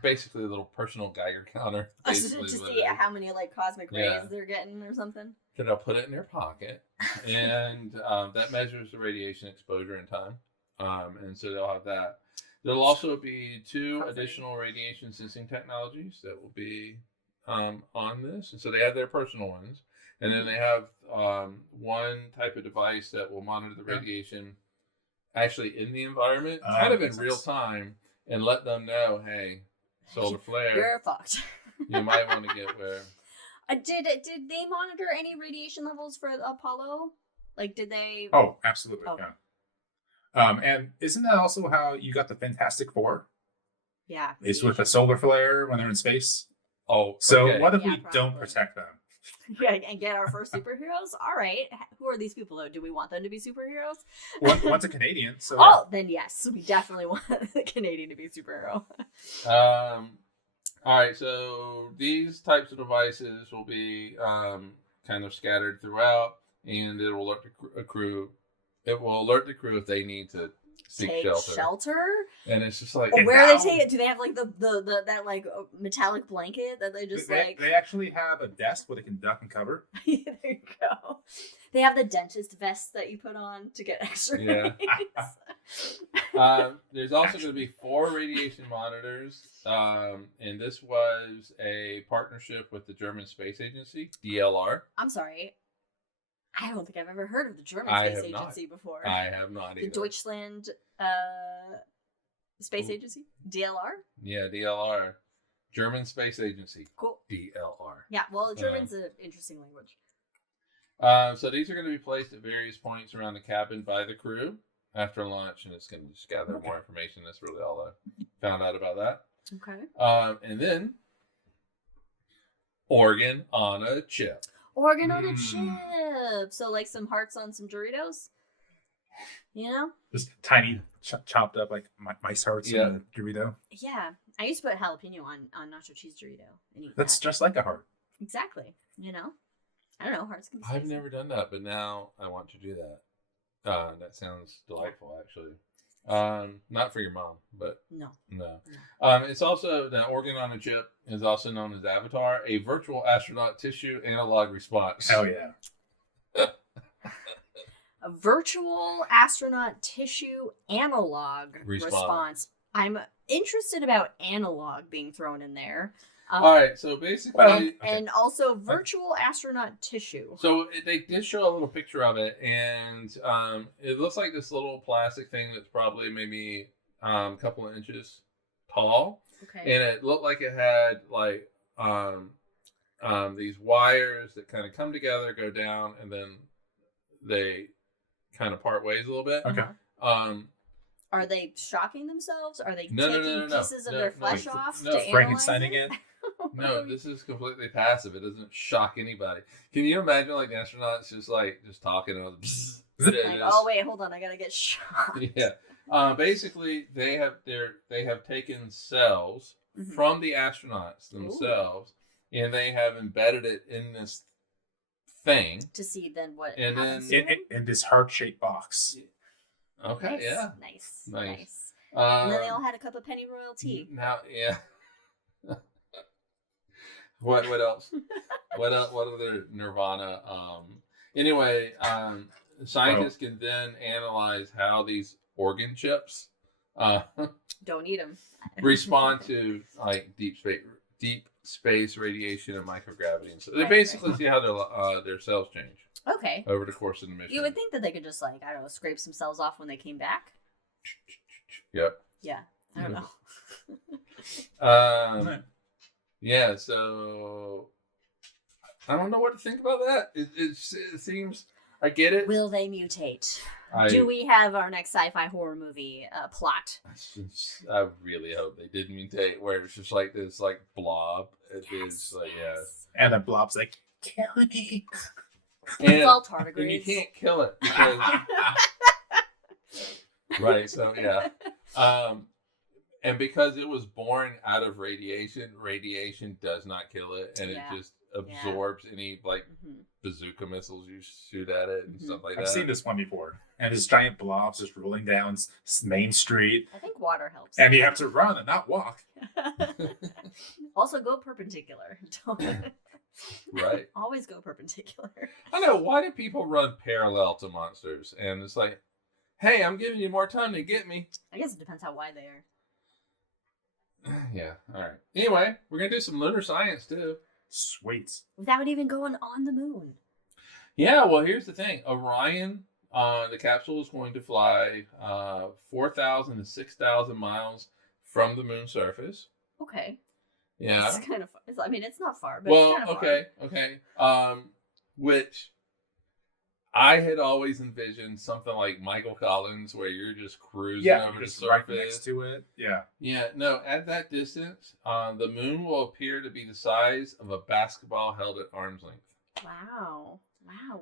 basically a little personal Geiger counter. Just Basically, to what see it is. how many like cosmic rays Yeah. they're getting or something. Then they'll put it in their pocket, and that measures the radiation exposure in time. And so they'll have that. There'll also be 2 Perfect. additional radiation sensing technologies that will be on this. And so they have their personal ones. And then they have one type of device that will monitor the radiation actually in the environment, kind of in makes real sense. time, and let them know, hey, solar flare, You're fucked. you might want to get where. Did they monitor any radiation levels for Apollo? Like, did they? Oh, absolutely. Oh. Yeah. And isn't that also how you got the Fantastic Four? Yeah. Is with a solar flare when they're in space. Oh, So okay. what if Yeah, we don't probably. protect them? Yeah, and get our first superheroes. All right. Who are these people though? Do we want them to be superheroes? One's a Canadian, so Oh, then yes, we definitely want the Canadian to be a superhero. All right, so these types of devices will be kind of scattered throughout, and it will alert the crew. It will alert the crew if they need to seek Take shelter. And it's just like, Where are they now- taking it? Do they have like the that like metallic blanket that they just they, like? they actually have a desk where they can duck and cover. There you go. They have the dentist vest that you put on to get X-rays. Yeah. There's also going to be 4 radiation monitors, and this was a partnership with the German Space Agency, DLR. I'm sorry. I don't think I've ever heard of the German I Space have not. Agency before. I have not The either. Deutschland Space Ooh. Agency? DLR? Yeah, DLR. German Space Agency, Cool. DLR. Yeah, well, German's an interesting language. So these are going to be placed at various points around the cabin by the crew after lunch, and it's going to just gather more information. That's really all I found out about that. Okay. And then organ on a chip. Organ on a chip. So, like some hearts on some Doritos? You know? Just tiny chopped up like mice hearts Yeah. in a Dorito. Yeah. I used to put jalapeno on nacho cheese Dorito and eat That's that. just like a heart. Exactly. You know? I don't know. Hearts can be I've spicy. never done that, but now I want to do that. That sounds delightful, actually. Not for your mom, but No. It's also the organ on a chip is also known as Avatar, a virtual astronaut tissue analog response. Hell yeah. A virtual astronaut tissue analog response. I'm interested about analog being thrown in there. All right, so basically, and also virtual astronaut tissue. So they did show a little picture of it, and it looks like this little plastic thing that's probably maybe a couple of inches tall. Okay. And it looked like it had like these wires that kind of come together, go down, and then they kind of part ways a little bit. Okay. Are they shocking themselves? Are they No, taking pieces of their flesh off to analyze Frankensteining it? it. No, this is completely passive. It doesn't shock anybody. Can you imagine like the astronauts just talking and all the Like, oh wait, hold on, I gotta get shocked. Yeah. Basically, they have taken cells from the astronauts themselves, and they have embedded it in this thing to see then what and happens then to them? In this heart-shaped box. Okay, Nice, yeah, nice. And then they all had a cup of penny royal tea. Now, yeah. What else? What other Nirvana? Anyway, scientists can then analyze how these organ chips Don't eat them. respond to like deep space radiation and microgravity, and so they Right, basically see how their cells change Okay. over the course of the mission. You would think that they could just like, I don't know, scrape some cells off when they came back. Yep. Yeah. I don't know. Yeah. So I don't know what to think about that. It seems. I get it. Will they mutate? Do we have our next sci-fi horror movie plot? I really hope they did mutate, where it's just like this, like blob. It is like And the blob's like, kill me. It's all and you tardigrades. can't kill it because right. So yeah, and because it was born out of radiation does not kill it, and it just absorbs any like bazooka missiles you shoot at it and stuff like that. I've seen this one before, and this giant blob's just rolling down Main Street, I think water helps. and you have to run and not walk. Also, go perpendicular. Right. Always go perpendicular. I know. Why do people run parallel to monsters? And it's like, hey, I'm giving you more time to get me. I guess it depends how wide they are. Yeah. All right. Anyway, we're gonna do some lunar science too. Sweet. Without even going on the moon. Yeah. Well, here's the thing. Orion, the capsule is going to fly 4,000 to 6,000 miles from the moon's surface. Okay. Yeah. It's kind of far. I mean, it's not far, but Well, it's kind of okay. Which I had always envisioned something like Michael Collins, where you're just cruising over the just surface. right next to it. Yeah. Yeah, no, at that distance, the moon will appear to be the size of a basketball held at arm's length. Wow.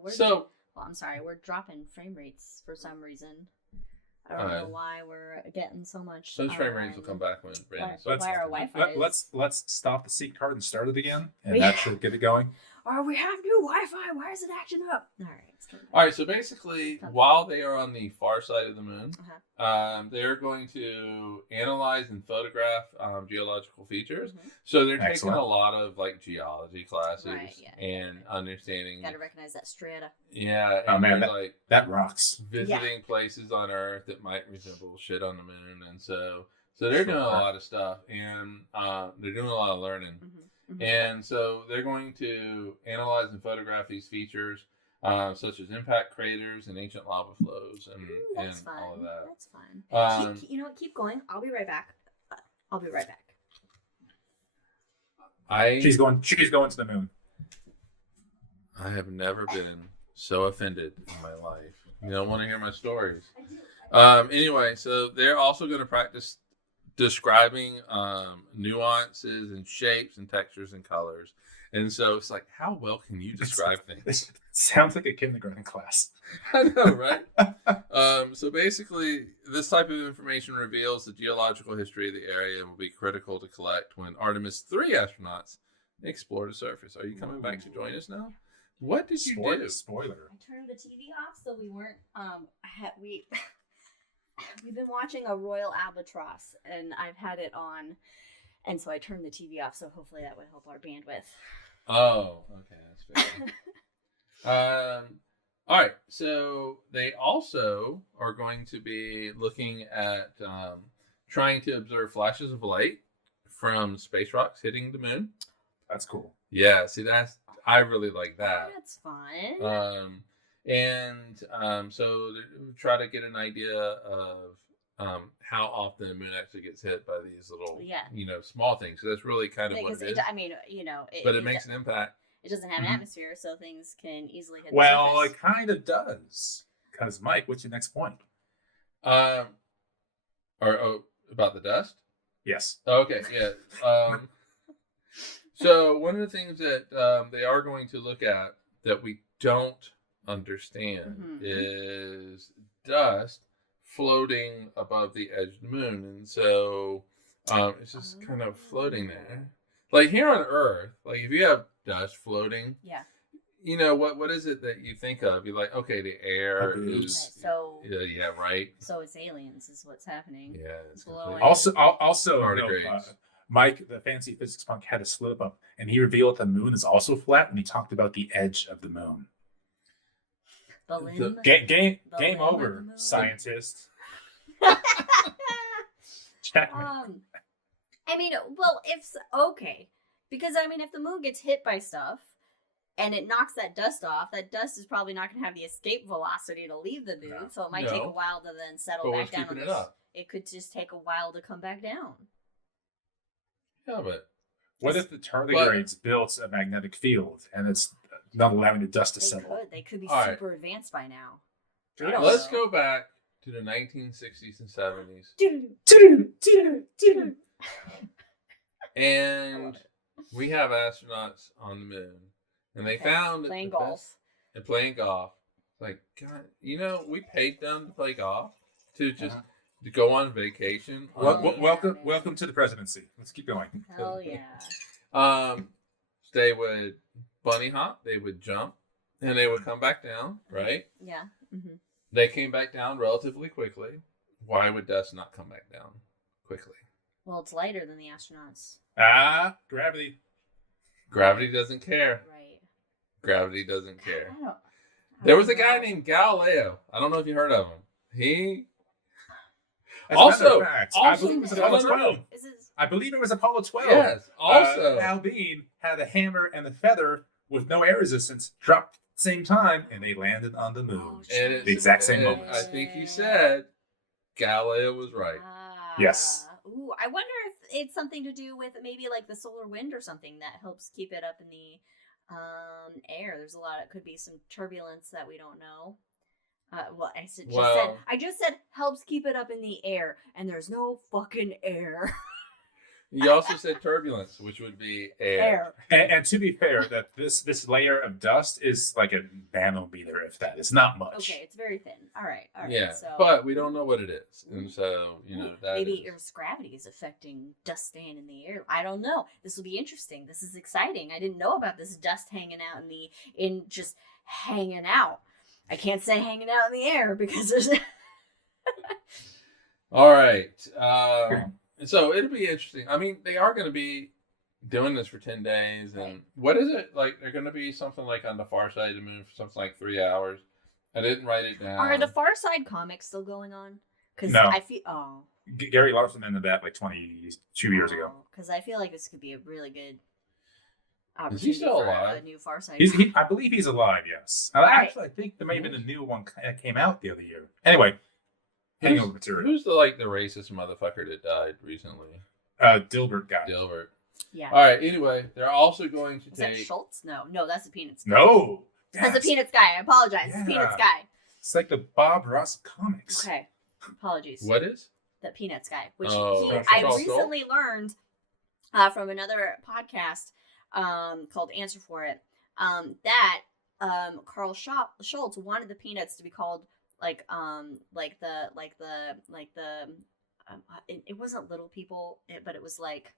So, well, I'm sorry, we're dropping frame rates for some reason. I don't know why we're getting so much. those frame rates will come back when Brandon starts. Why our Wi-Fi Let's stop the seat card and start it again, and that should get it going. Oh, we have new Wi-Fi. Why is it acting up? All right. All right. So basically, while they are on the far side of the moon, they're going to analyze and photograph geological features. So they're taking a lot of like geology classes and understanding. Got to recognize that strata. Yeah. Oh man, that rocks. Visiting places on Earth that might resemble shit on the moon, and so they're doing a lot of stuff, and they're doing a lot of learning. And so they're going to analyze and photograph these features, such as impact craters and ancient lava flows, and all of that. That's fun. Keep going. I'll be right back. She's going to the moon. I have never been so offended in my life. You don't want to hear my stories. Anyway, so they're also going to practice describing nuances and shapes and textures and colors And so it's like, how well can you describe things? It sounds like a kindergarten class. I know, right? So basically, this type of information reveals the geological history of the area and will be critical to collect when Artemis 3 astronauts explore the surface. Are you coming back to join us now? What did you do? Spoiler. I turned the TV off, so we weren't. We've been watching a Royal Albatross, and I've had it on, and so I turned the TV off. So hopefully that would help our bandwidth. Oh, okay, that's fair. All right, so they also are going to be looking at trying to observe flashes of light from space rocks hitting the moon. That's cool. Yeah, see, I really like that. That's fun. So try to get an idea of how often the moon actually gets hit by these little, small things. So that's really kind of what it is. But it makes an impact. It doesn't have an atmosphere, so things can easily hit the surface. It kind of does. Because, Mike, what's your next point? About the dust? Yes. Okay, yeah. So one of the things that they are going to look at that we don't understand is dust floating above the edge of the moon. And so it's just kind of floating there. Like here on Earth, like if you have dust floating, what is it that you think of? You're like, okay, the air is right. So it's aliens is what's happening. Yeah, it's blowing. Also Mike, the fancy physics punk, had a slip up, and he revealed the moon is also flat when he talked about the edge of the moon. Game over, scientist. Checkmate. If the moon gets hit by stuff and it knocks that dust off, that dust is probably not going to have the escape velocity to leave the moon, so it might take a while to then settle back down. It could just take a while to come back down. Yeah, but what if the tardigrades built a magnetic field and it's not allowing the dust to settle? They could be super advanced by now. Let's go back to the 1960s and 70s. And we have astronauts on the moon. And they found playing golf. And playing golf. Like, God, we paid them to play golf to just to go on vacation. Welcome to the presidency. Let's keep going. Hell yeah. They would bunny hop, they would jump, and they would come back down, right? Yeah. Mm-hmm. They came back down relatively quickly. Why would dust not come back down quickly? Well, it's lighter than the astronauts. Gravity. Gravity doesn't care. Right. Gravity doesn't care. There was a guy named Galileo. I don't know if you heard of him. I believe it was Apollo 12. I believe it was Apollo 12. Yes. Also, Al Bean had a hammer and a feather with no air resistance dropped at the same time, and they landed on the moon. The exact same moment. I think he said Galileo was right. Yes. Ooh, I wonder if it's something to do with maybe like the solar wind or something that helps keep it up in the air. There's could be some turbulence that we don't know. I just said helps keep it up in the air, and there's no fucking air. You also said turbulence, which would be air. And to be fair, that this layer of dust is like a nanometer, if that. It's not much. Okay, it's very thin. All right. Yeah, so, but we don't know what it is, and so that maybe Earth's gravity is affecting dust staying in the air. I don't know. This will be interesting. This is exciting. I didn't know about this dust hanging out just hanging out. I can't say hanging out in the air because there's. All right. So it'll be interesting. I mean, they are going to be doing this for 10 days. And what is it? Like, they're going to be something like on the far side of the moon for something like 3 hours. I didn't write it down. Are the Far Side comics still going on? No. I feel. Oh. Gary Larson ended that like 22 years ago. Because I feel like this could be a really good opportunity. Is he still alive? A new Far Side. I believe he's alive, yes. Actually, I think there may have been a new one that came out the other year. Anyway. Who's the racist motherfucker that died recently? Dilbert guy. Dilbert. Yeah. All right. Anyway, they're also going to take. Is that Schultz? No, that's the Peanuts guy. No, that's the Peanuts guy. I apologize. Yeah. It's Peanuts guy. It's like the Bob Ross comics. Okay. Apologies. What is? The Peanuts guy, which Oh, I recently learned from another podcast. called Answer For It. Carl Schultz wanted the peanuts to be called it wasn't Little People, but it was like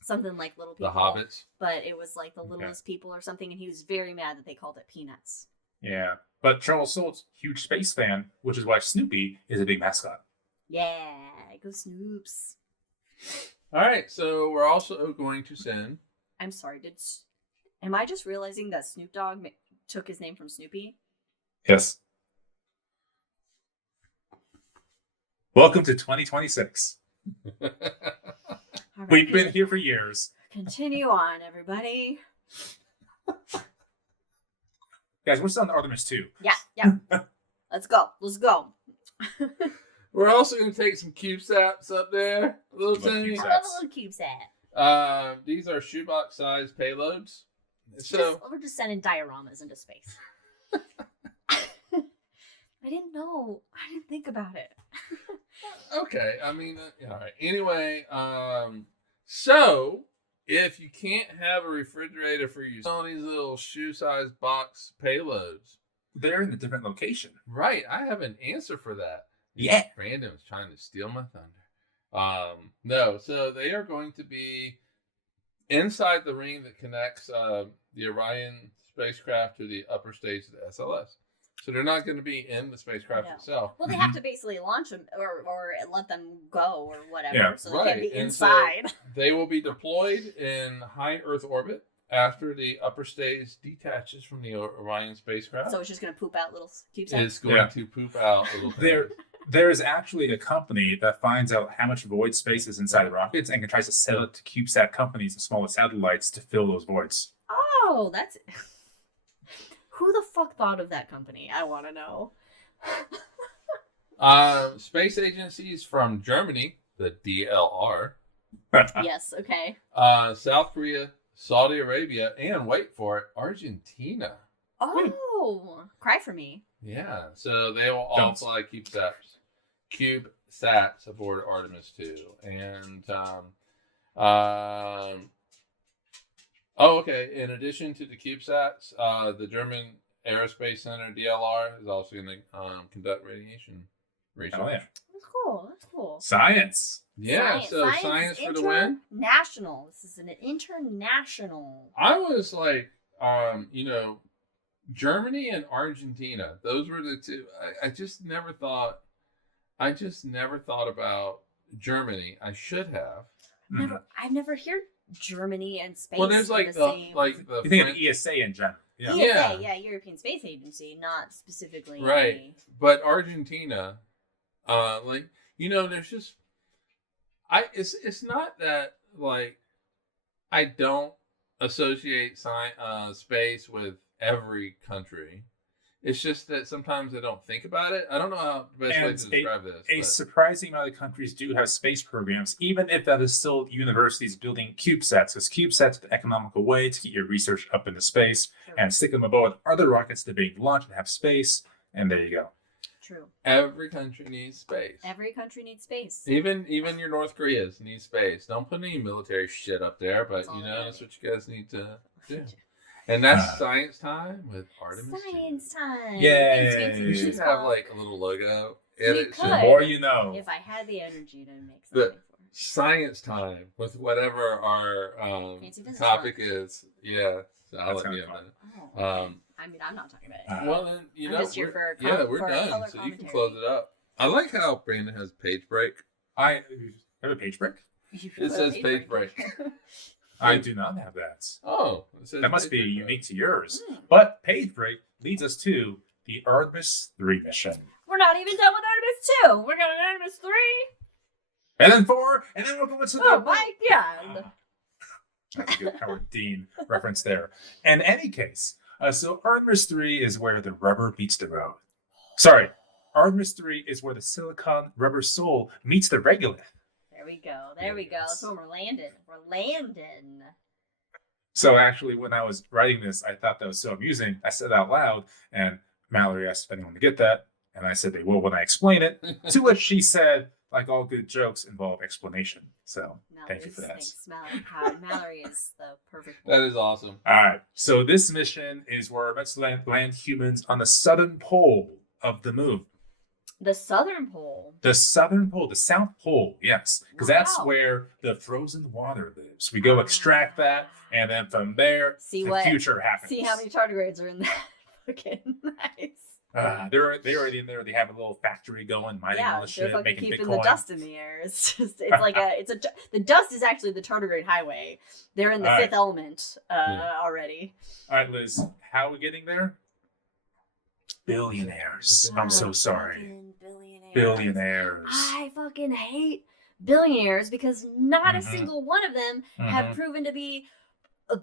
something like Little People. The Hobbits. But it was like the Littlest People or something, and he was very mad that they called it Peanuts. Yeah. But Charles Schultz, huge space fan, which is why Snoopy is a big mascot. Yeah, go Snoops. All right, so we're also going to send. I'm sorry, am I just realizing that Snoop Dogg took his name from Snoopy? Yes. Welcome to 2026. Right, We've been here for years. Continue on, everybody. Guys, we're still on Artemis 2. Yeah. Let's go. We're also going to take some CubeSats up there. A little tiny. I love a little CubeSat. These are shoebox sized payloads. So we're just sending dioramas into space. I didn't know. I didn't think about it. okay, I mean, all right. Anyway, so if you can't have a refrigerator for you, all these little shoe-sized box payloads, They're in a different location. right? I have an answer for that. Yeah. Brandon was trying to steal my thunder. No, so they are going to be inside the ring that connects the Orion spacecraft to the upper stage of the SLS. So they're not going to be in the spacecraft itself. Well, they have to basically launch them or let them go or whatever. Yeah. So they can't be And inside. so they will be deployed in high Earth orbit after the upper stage detaches from the Orion spacecraft. So it's just going to poop out little CubeSats? It's going to poop out a little There is actually a company that finds out how much void space is inside the rockets and tries to sell it to CubeSat companies and smaller satellites to fill those voids. Oh, that's... Who the fuck thought of that company? I want to know. Space agencies from Germany, the DLR, Yes, okay. South Korea, Saudi Arabia, and wait for it, Argentina. Oh, cry for me. Yeah, so they will all Don't. fly CubeSats aboard Artemis 2. And, okay, in addition to the CubeSats, the German Aerospace Center, DLR, is also going to conduct radiation research. Oh, yeah. That's cool. Science. Yeah, so science for the win. International. This is an international. I was like, Germany and Argentina. Those were the two. I just never thought about Germany. I should have. I've never heard Germany and space. Well, there's like the You think of ESA in general. Yeah. ESA, yeah, European Space Agency, not specifically. Right. But Argentina, there's just it's not that like I don't associate space with every country. It's just that sometimes I don't think about it. I don't know how the best way to describe this. A surprising amount of countries do have space programs, even if that is still universities building CubeSats, because CubeSats are the economical way to get your research up into space and stick them aboard other rockets that are being launched and have space, and there you go. True. Every country needs space. Every country needs space. Even your North Koreas need space. Don't put any military shit up there, but that's what you guys need to do. And that's science time with Artemis. Science time. Yay. You should have like a little logo. The more you know. If I had the energy to make The something for it. science time with whatever our topic is. Yeah. So I'll let you know that. I mean, I'm not talking about it. Well, then, I'm just here for we're for done. color So you can commentary. close it up. I like how Brandon has page break. I have a page break? It says page break. I do not have that. Oh, it says That must be page break. unique to yours. But page break leads us to the Artemis 3 mission. We're not even done with Artemis 2. We're going to Artemis 3. And then 4, and then we'll go to Oh my god. That's a good Howard Dean reference there. In any case, so Artemis 3 is where the rubber meets the road. Sorry, Artemis 3 is where the silicon rubber sole meets the regolith. There we go. There we go. That's when we're landing. We're landing. So actually, when I was writing this, I thought that was so amusing. I said it out loud, and Mallory asked if anyone to get that. And I said they will when I explain it. To which she said, like all good jokes, involve explanation. So thank you for that. Thanks, Mallory is the perfect That one. is awesome. All right. So this mission is where we're meant to land humans on the southern pole of the moon. The southern pole. The southern pole, the South Pole, yes, because that's Wow. where the frozen water lives. We go extract that, and then from there, the future happens. See how many tardigrades are in that. Fucking nice. They're already in there. They have a little factory going, mining all the shit, they're making keeping Bitcoin. the dust in the air. It's just, the dust is actually the tardigrade highway. They're in the fifth element already. All right, Liz, how are we getting there? Billionaires. I'm so sorry. Billionaires. I fucking hate billionaires because not a single one of them have proven to be a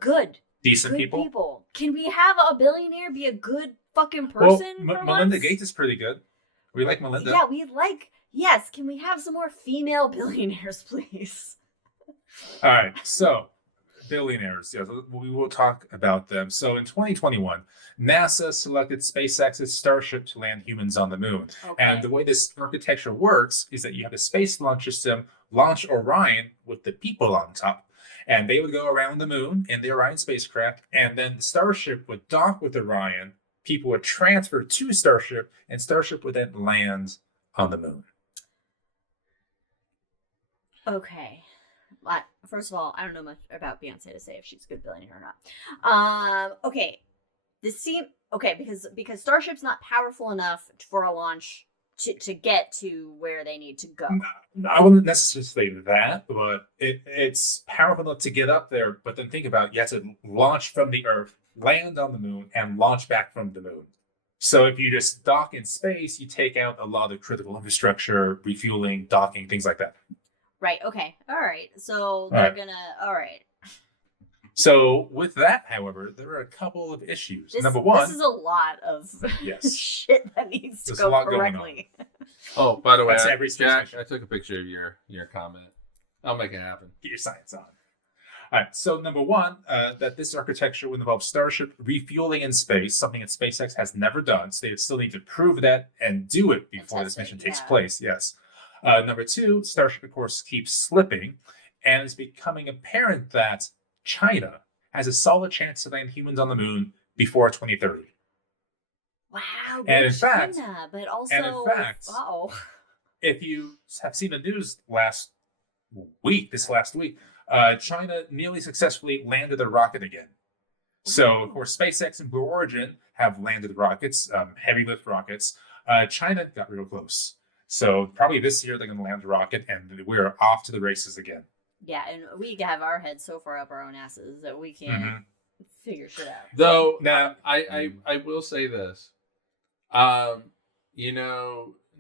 decent good people. Can we have a billionaire be a good fucking person? Well, Melinda Gates is pretty good. We like Melinda. Yeah, yes, can we have some more female billionaires, please? All right, so billionaires. Yes, we will talk about them. So in 2021, NASA selected SpaceX's Starship to land humans on the moon. Okay. And the way this architecture works is that you have the Space Launch System launch Orion with the people on top. And they would go around the moon in the Orion spacecraft, and then the Starship would dock with Orion. People would transfer to Starship, and Starship would then land on the moon. Okay. First of all, I don't know much about Beyonce to say if she's a good billionaire or not. Okay. Because Starship's not powerful enough for a launch to get to where they need to go. I wouldn't necessarily say that, but it's powerful enough to get up there. But then think about it, you have to launch from the Earth, land on the moon, and launch back from the moon. So if you just dock in space, you take out a lot of critical infrastructure, refueling, docking, things like that. Right. Okay. All right. So they're gonna. All right. So with that, however, there are a couple of issues. Number one, this is a lot of shit that needs to go correctly. Oh, by the way, Jack, I took a picture of your comment. I'll make it happen. Get your science on. All right. So number one, that this architecture would involve Starship refueling in space, something that SpaceX has never done. So they would still need to prove that and do it before this mission takes place. Yes. Number two, Starship, of course, keeps slipping, and it's becoming apparent that China has a solid chance to land humans on the moon before 2030. Wow, and in fact, if you have seen the news this last week, China nearly successfully landed a rocket again. So, of course, SpaceX and Blue Origin have landed rockets, heavy lift rockets. China got real close. So probably this year they're going to land a rocket, and we're off to the races again. Yeah, and we have our heads so far up our own asses that we can't figure shit out. Though, now I will say this,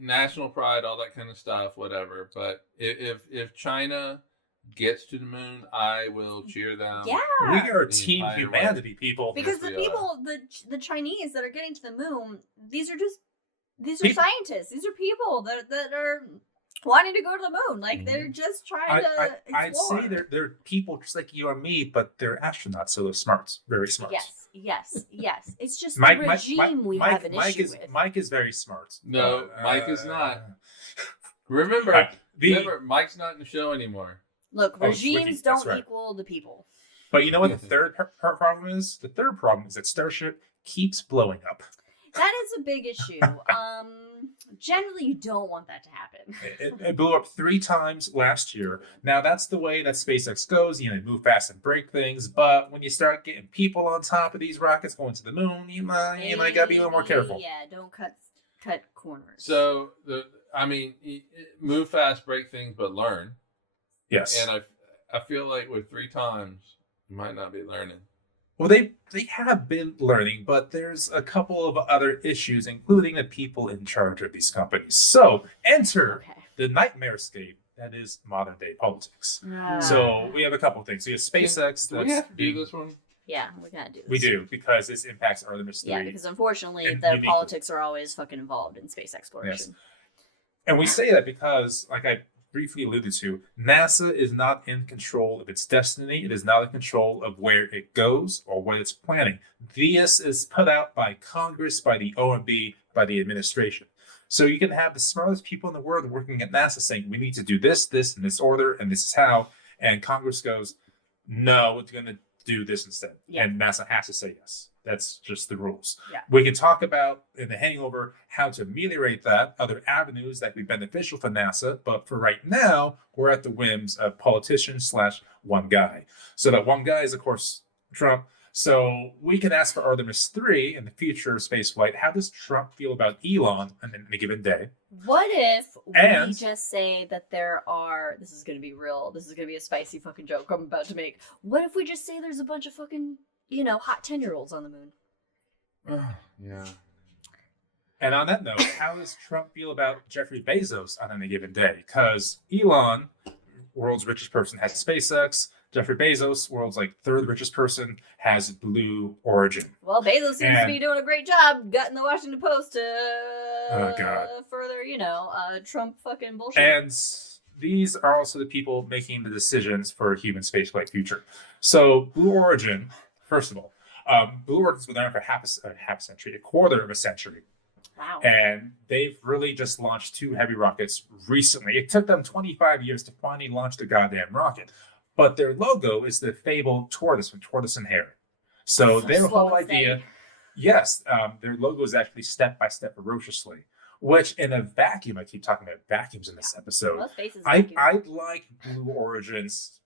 national pride, all that kind of stuff, whatever. But if China gets to the moon, I will cheer them. Yeah, we are Team Humanity, people. Because the Chinese that are getting to the moon, these are scientists. These are people that are wanting to go to the moon. Like, they're just trying to explore. I'd say they're people just like you and me, but they're astronauts, so they're smart, very smart. Yes. It's just the regime we have an issue with. Mike is very smart. No, Mike is not. Remember, Mike's not in the show anymore. Look, regimes don't equal the people. But you know what the third problem is? The third problem is that Starship keeps blowing up. That is a big issue. Generally, you don't want that to happen. It blew up 3 times last year. Now, that's the way that SpaceX goes. You know, move fast and break things. But when you start getting people on top of these rockets going to the moon, you might got to be a little more careful. Yeah, don't cut corners. So, move fast, break things, but learn. Yes. And I feel like with 3 times, you might not be learning. Well, they have been learning, but there's a couple of other issues, including the people in charge of these companies. So enter the nightmarescape that is modern day politics. So we have a couple of things. We have SpaceX. Do we have to do this one? Yeah, we gotta do this. We do, because this impacts Artemis 3. Yeah, because unfortunately, the politics are always fucking involved in space exploration. Yes. And we say that because, like I briefly alluded to, NASA is not in control of its destiny. It is not in control of where it goes or what it's planning. This is put out by Congress, by the OMB, by the administration. So you can have the smartest people in the world working at NASA saying, we need to do this, this, in this order, and this is how. And Congress goes, no, we're going to do this instead. Yeah. And NASA has to say yes. That's just the rules. Yeah. We can talk about in the hangover how to ameliorate that, other avenues that would be beneficial for NASA. But for right now, we're at the whims of politicians / one guy. So that one guy is, of course, Trump. So we can ask for Artemis 3 in the future of spaceflight. How does Trump feel about Elon on a given day? What if And- we just say that there are, this is going to be real, this is going to be a spicy fucking joke I'm about to make. What if we just say there's a bunch of fucking, hot 10-year-olds on the moon? Yeah. And on that note, how does Trump feel about Jeffrey Bezos on any given day? Because Elon, world's richest person, has SpaceX. Jeffrey Bezos, world's third richest person, has Blue Origin. Well, Bezos seems to be doing a great job gutting the Washington Post to further, Trump fucking bullshit. And these are also the people making the decisions for human spaceflight future. So Blue Origin, first of all, Blue Origin's been around for half a century, a quarter of a century. Wow. And they've really just launched 2 heavy rockets recently. It took them 25 years to finally launch the goddamn rocket. But their logo is the fabled tortoise from Tortoise and Hare. So their whole idea, yes, their logo is actually step by step ferociously, which in a vacuum, I keep talking about vacuums in this episode. I'd like Blue Origin's,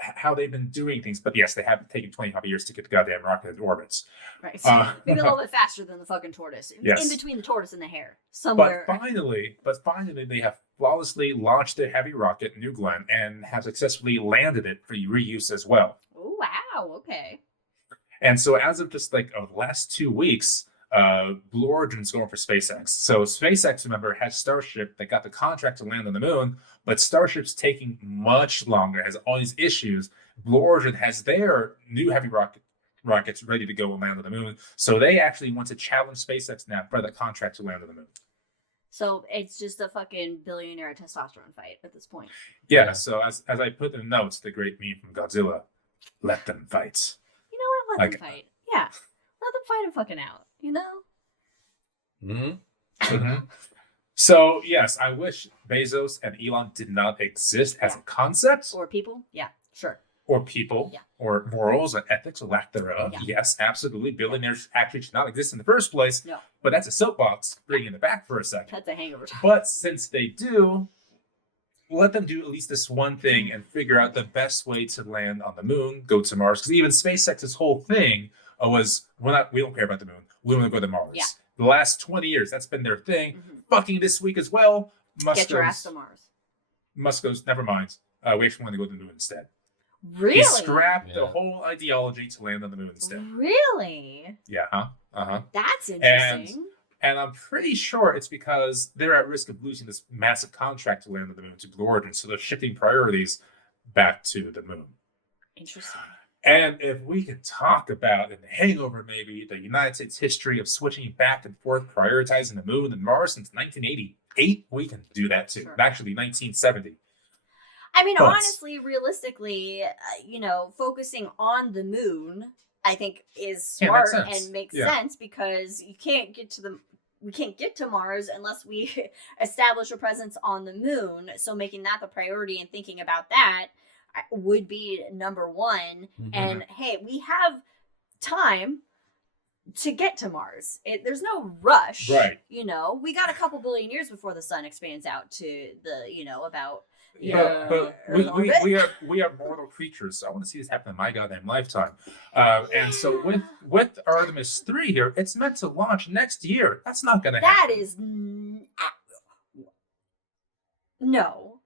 how they've been doing things, but yes, they have taken 25 years to get the goddamn rocket into orbits. Right. Maybe a little bit faster than the fucking tortoise. Yes. In between the tortoise and the hare. Somewhere. But finally, they have flawlessly launched a heavy rocket, New Glenn, and have successfully landed it for reuse as well. Oh, wow. Okay. And so as of just the last 2 weeks, Blue Origin's going for SpaceX. So SpaceX, remember, has Starship that got the contract to land on the moon, but Starship's taking much longer, has all these issues. Blue Origin has their new heavy rockets ready to go and land on the moon. So they actually want to challenge SpaceX now for the contract to land on the moon. So it's just a fucking billionaire testosterone fight at this point. Yeah, so as I put in the notes, the great meme from Godzilla, let them fight. You know what? Let them fight. Yeah. Let them fight and fucking out, Mm-hmm. So, yes, I wish Bezos and Elon did not exist as a concept. Or people. Yeah, sure. Or people. Yeah. Or morals or ethics or lack thereof. Yeah. Yes, absolutely. Billionaires actually should not exist in the first place. No. But that's a soapbox. Bringing it back for a second. That's a hangover time. But since they do, let them do at least this one thing and figure out the best way to land on the moon, go to Mars. Because even SpaceX's whole thing was, we don't care about the moon. We want to go to Mars. Yeah. The last 20 years, that's been their thing. Mm-hmm. Fucking this week as well. Get your ass to Mars. Musk goes, never mind. We actually want to go to the moon instead. Really? He scrapped the whole ideology to land on the moon instead. Really? Yeah, huh? That's interesting. And I'm pretty sure it's because they're at risk of losing this massive contract to land on the moon to Blue Origin. So they're shifting priorities back to the moon. Interesting. And if we could talk about, in the hangover maybe, the United States history of switching back and forth, prioritizing the moon and Mars since 1988, we can do that too. Sure. Actually, 1970. I mean, honestly, realistically, focusing on the moon, I think is smart and makes sense because we can't get to Mars unless we establish a presence on the moon. So making that the priority and thinking about that would be number one. Mm-hmm. And hey, we have time to get to Mars. There's no rush, right? We got a couple billion years before the sun expands out to the about. But we are mortal creatures, so I want to see this happen in my goddamn lifetime. And so with Artemis 3 here, it's meant to launch next year. That's not going to happen. That is no.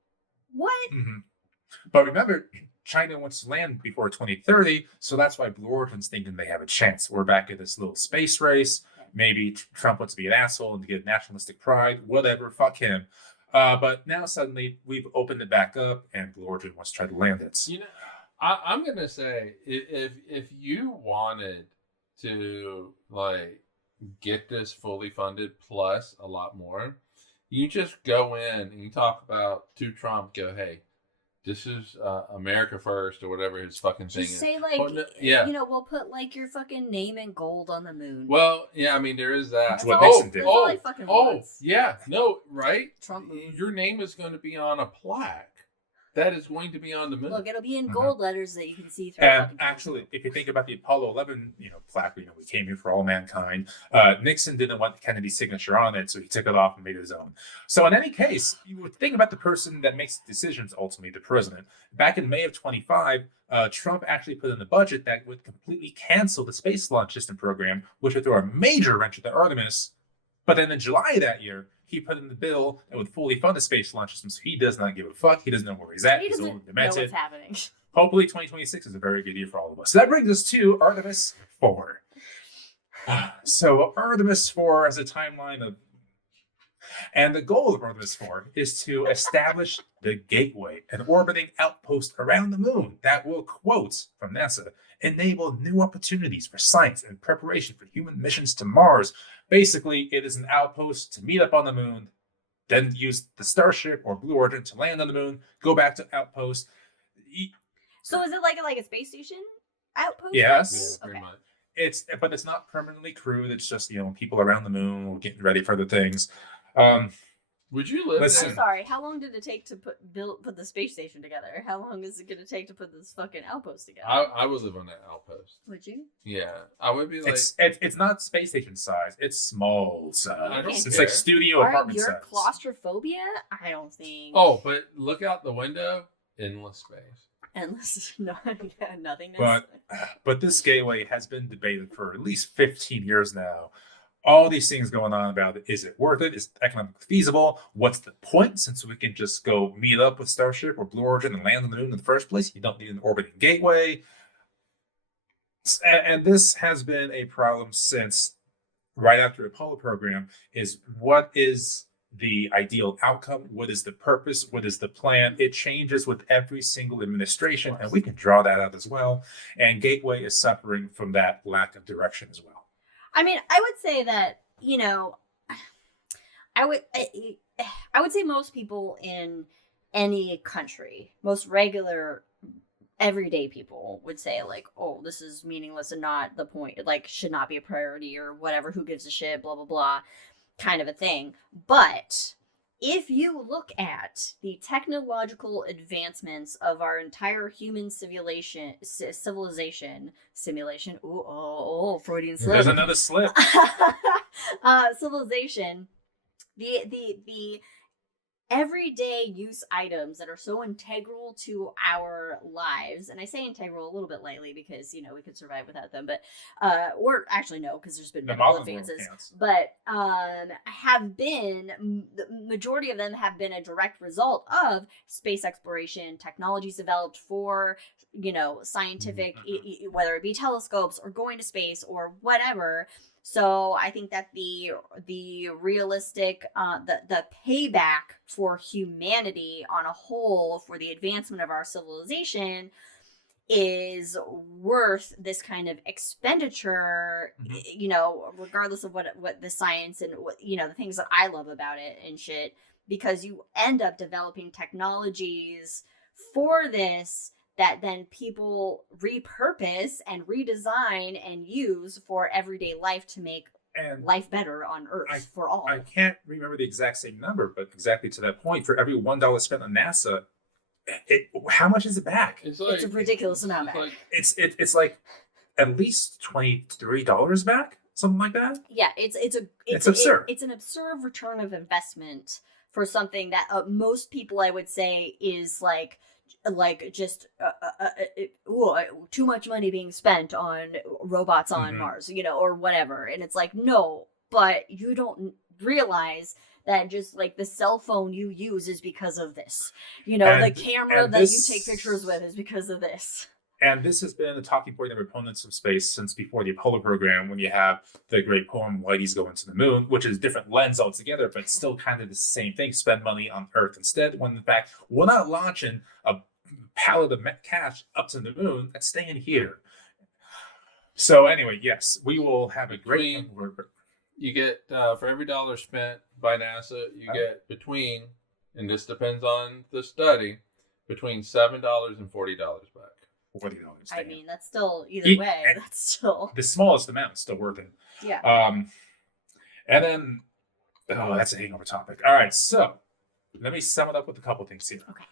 What? Mm-hmm. But remember, China wants to land before 2030, so that's why Blue Origin's thinking they have a chance. We're back at this little space race. Maybe Trump wants to be an asshole and to get nationalistic pride. Whatever, fuck him. But now suddenly we've opened it back up, and Blue Origin wants to try to land it. I'm gonna say if you wanted to get this fully funded plus a lot more, you just go in and you talk to Trump. Go, hey, this is America first or whatever his fucking thing Just is. say like, Well, no, yeah. We'll put like your fucking name in gold on the moon. Well, yeah, I mean there is that. That's what Nixon did. That's all he fucking wants. Yeah, no, right? Trump moon. Your name is going to be on a plaque. That is going to be on the moon. Look, it'll be in gold letters that you can see through. And actually, if you think about the Apollo 11, plaque, we came here for all mankind. Nixon didn't want Kennedy's signature on it, so he took it off and made it his own. So in any case, you would think about the person that makes decisions, ultimately the president. Back in May of 25, Trump actually put in the budget that would completely cancel the Space Launch System program, which would throw a major wrench at the Artemis. But then in July that year, he put in the bill that would fully fund the space launch system, so he does not give a fuck. He doesn't know where he's at. He He's doesn't old and know demented. what's happening. Hopefully 2026 is a very good year for all of us. So that brings us to Artemis 4. So Artemis 4 has a timeline of... And the goal of Artemis 4 is to establish the gateway, an orbiting outpost around the moon that will, quote from NASA, enable new opportunities for science and preparation for human missions to Mars. Basically, it is an outpost to meet up on the moon, then use the Starship or Blue Origin to land on the moon, go back to outpost. So is it like a space station outpost? Yes. Yeah, pretty Okay. much. But it's not permanently crewed. It's just, people around the moon getting ready for the things. Would you live Listen. I'm sorry. How long did it take to put the space station together? How long is it going to take to put this fucking outpost together? I would live on that outpost. Would you? Yeah, I would be like. It's not space station size. It's small I size. don't It's care. like studio Alright, apartment your size. claustrophobia? I don't think. Oh, but look out the window, endless space. Endless, nothingness. But this gateway has been debated for at least 15 years now. All these things going on about it. Is it worth it? Is it economically feasible? What's the point? Since we can just go meet up with Starship or Blue Origin and land on the moon in the first place, you don't need an orbiting gateway. And this has been a problem since right after the Apollo program, is what is the ideal outcome? What is the purpose? What is the plan? It changes with every single administration, and we can draw that out as well. And Gateway is suffering from that lack of direction as well. I mean, I would say that, I would say most people in any country, most regular everyday people would say like, oh, this is meaningless and not the point, like should not be a priority or whatever, who gives a shit, blah, blah, blah, kind of a thing. But if you look at the technological advancements of our entire human civilization, simulation, Freudian slip. There's another slip. Civilization, the everyday use items that are so integral to our lives, and I say integral a little bit lightly because we could survive without them, but or actually no, because there's been medical advances, but have been, the majority of them have been a direct result of space exploration, technologies developed for scientific, whether it be telescopes or going to space or whatever. So I think that the realistic, the payback for humanity on a whole for the advancement of our civilization is worth this kind of expenditure, regardless of what the science and what, the things that I love about it and shit, because you end up developing technologies for this that then people repurpose and redesign and use for everyday life to make life better on Earth for all. I can't remember the exact same number, but exactly to that point, for every $1 spent on NASA, how much is it back? It's a ridiculous amount back. It's like at least $23 back, something like that. Yeah, it's absurd. It's an absurd return of investment for something that most people, I would say, is like just too much money being spent on robots on Mars, or whatever. And it's like, no, but you don't realize that just like the cell phone you use is because of this, the camera that you take pictures with is because of this. And this has been a talking point of proponents of space since before the Apollo program, when you have the great poem, Whitey's Going to the Moon, which is a different lens altogether, but still kind of the same thing, spend money on Earth instead, when in fact, we're not launching a pallet of cash up to the moon, that's staying here. So anyway, yes, we will have a great... You get, for every dollar spent by NASA, you get between, and this depends on the study, between $7 and $40 back. $40. I mean, that's still either Eat- way. That's still The smallest amount is still worth it. yeah. And then, that's a hangover topic. All right, so let me sum it up with a couple things here. Okay.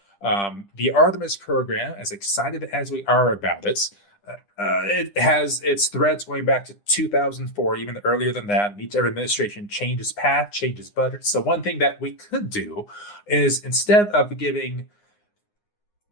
The Artemis program, as excited as we are about it has its threads going back to 2004, even earlier than that. Each administration changes path, changes budget. So one thing that we could do is, instead of giving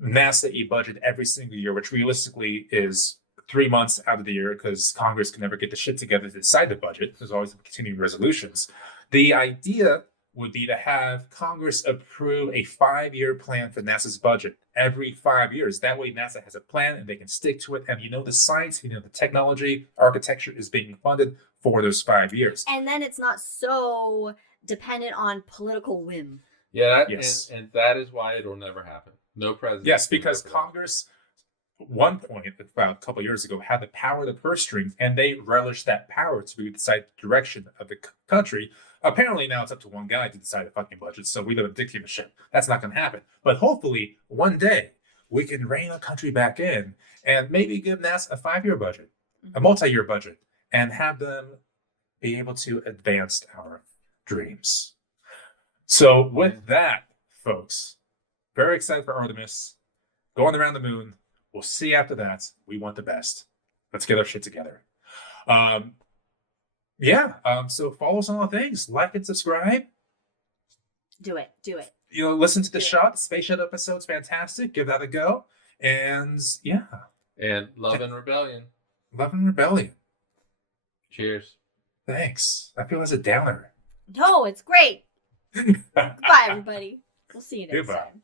NASA a budget every single year, which realistically is 3 months out of the year because Congress can never get the shit together to decide the budget. There's always continuing resolutions. The idea would be to have Congress approve a 5-year plan for NASA's budget every 5 years. That way NASA has a plan and they can stick to it. And the science, the technology, architecture is being funded for those 5 years. And then it's not so dependent on political whim. Yeah, Yes. and that is why it'll never happen. No president. Yes, because Congress, at one point, about a couple of years ago, had the power of the purse strings, and they relished that power to decide the direction of the country. Apparently now it's up to one guy to decide the fucking budget, so we live in a dictatorship. That's not going to happen. But hopefully, one day, we can rein the country back in and maybe give NASA a 5-year budget, a multi-year budget, and have them be able to advance our dreams. So with that, folks, very excited for Artemis, going around the moon. We'll see after that. We want the best. Let's get our shit together. So follow us on all things. Like and subscribe. Do it. Listen to the Space Shuttle episode's fantastic. Give that a go. And yeah. And Love and Rebellion. Love and Rebellion. Cheers. Thanks. I feel as a downer. No, it's great. Goodbye, everybody. We'll see you next Goodbye. time.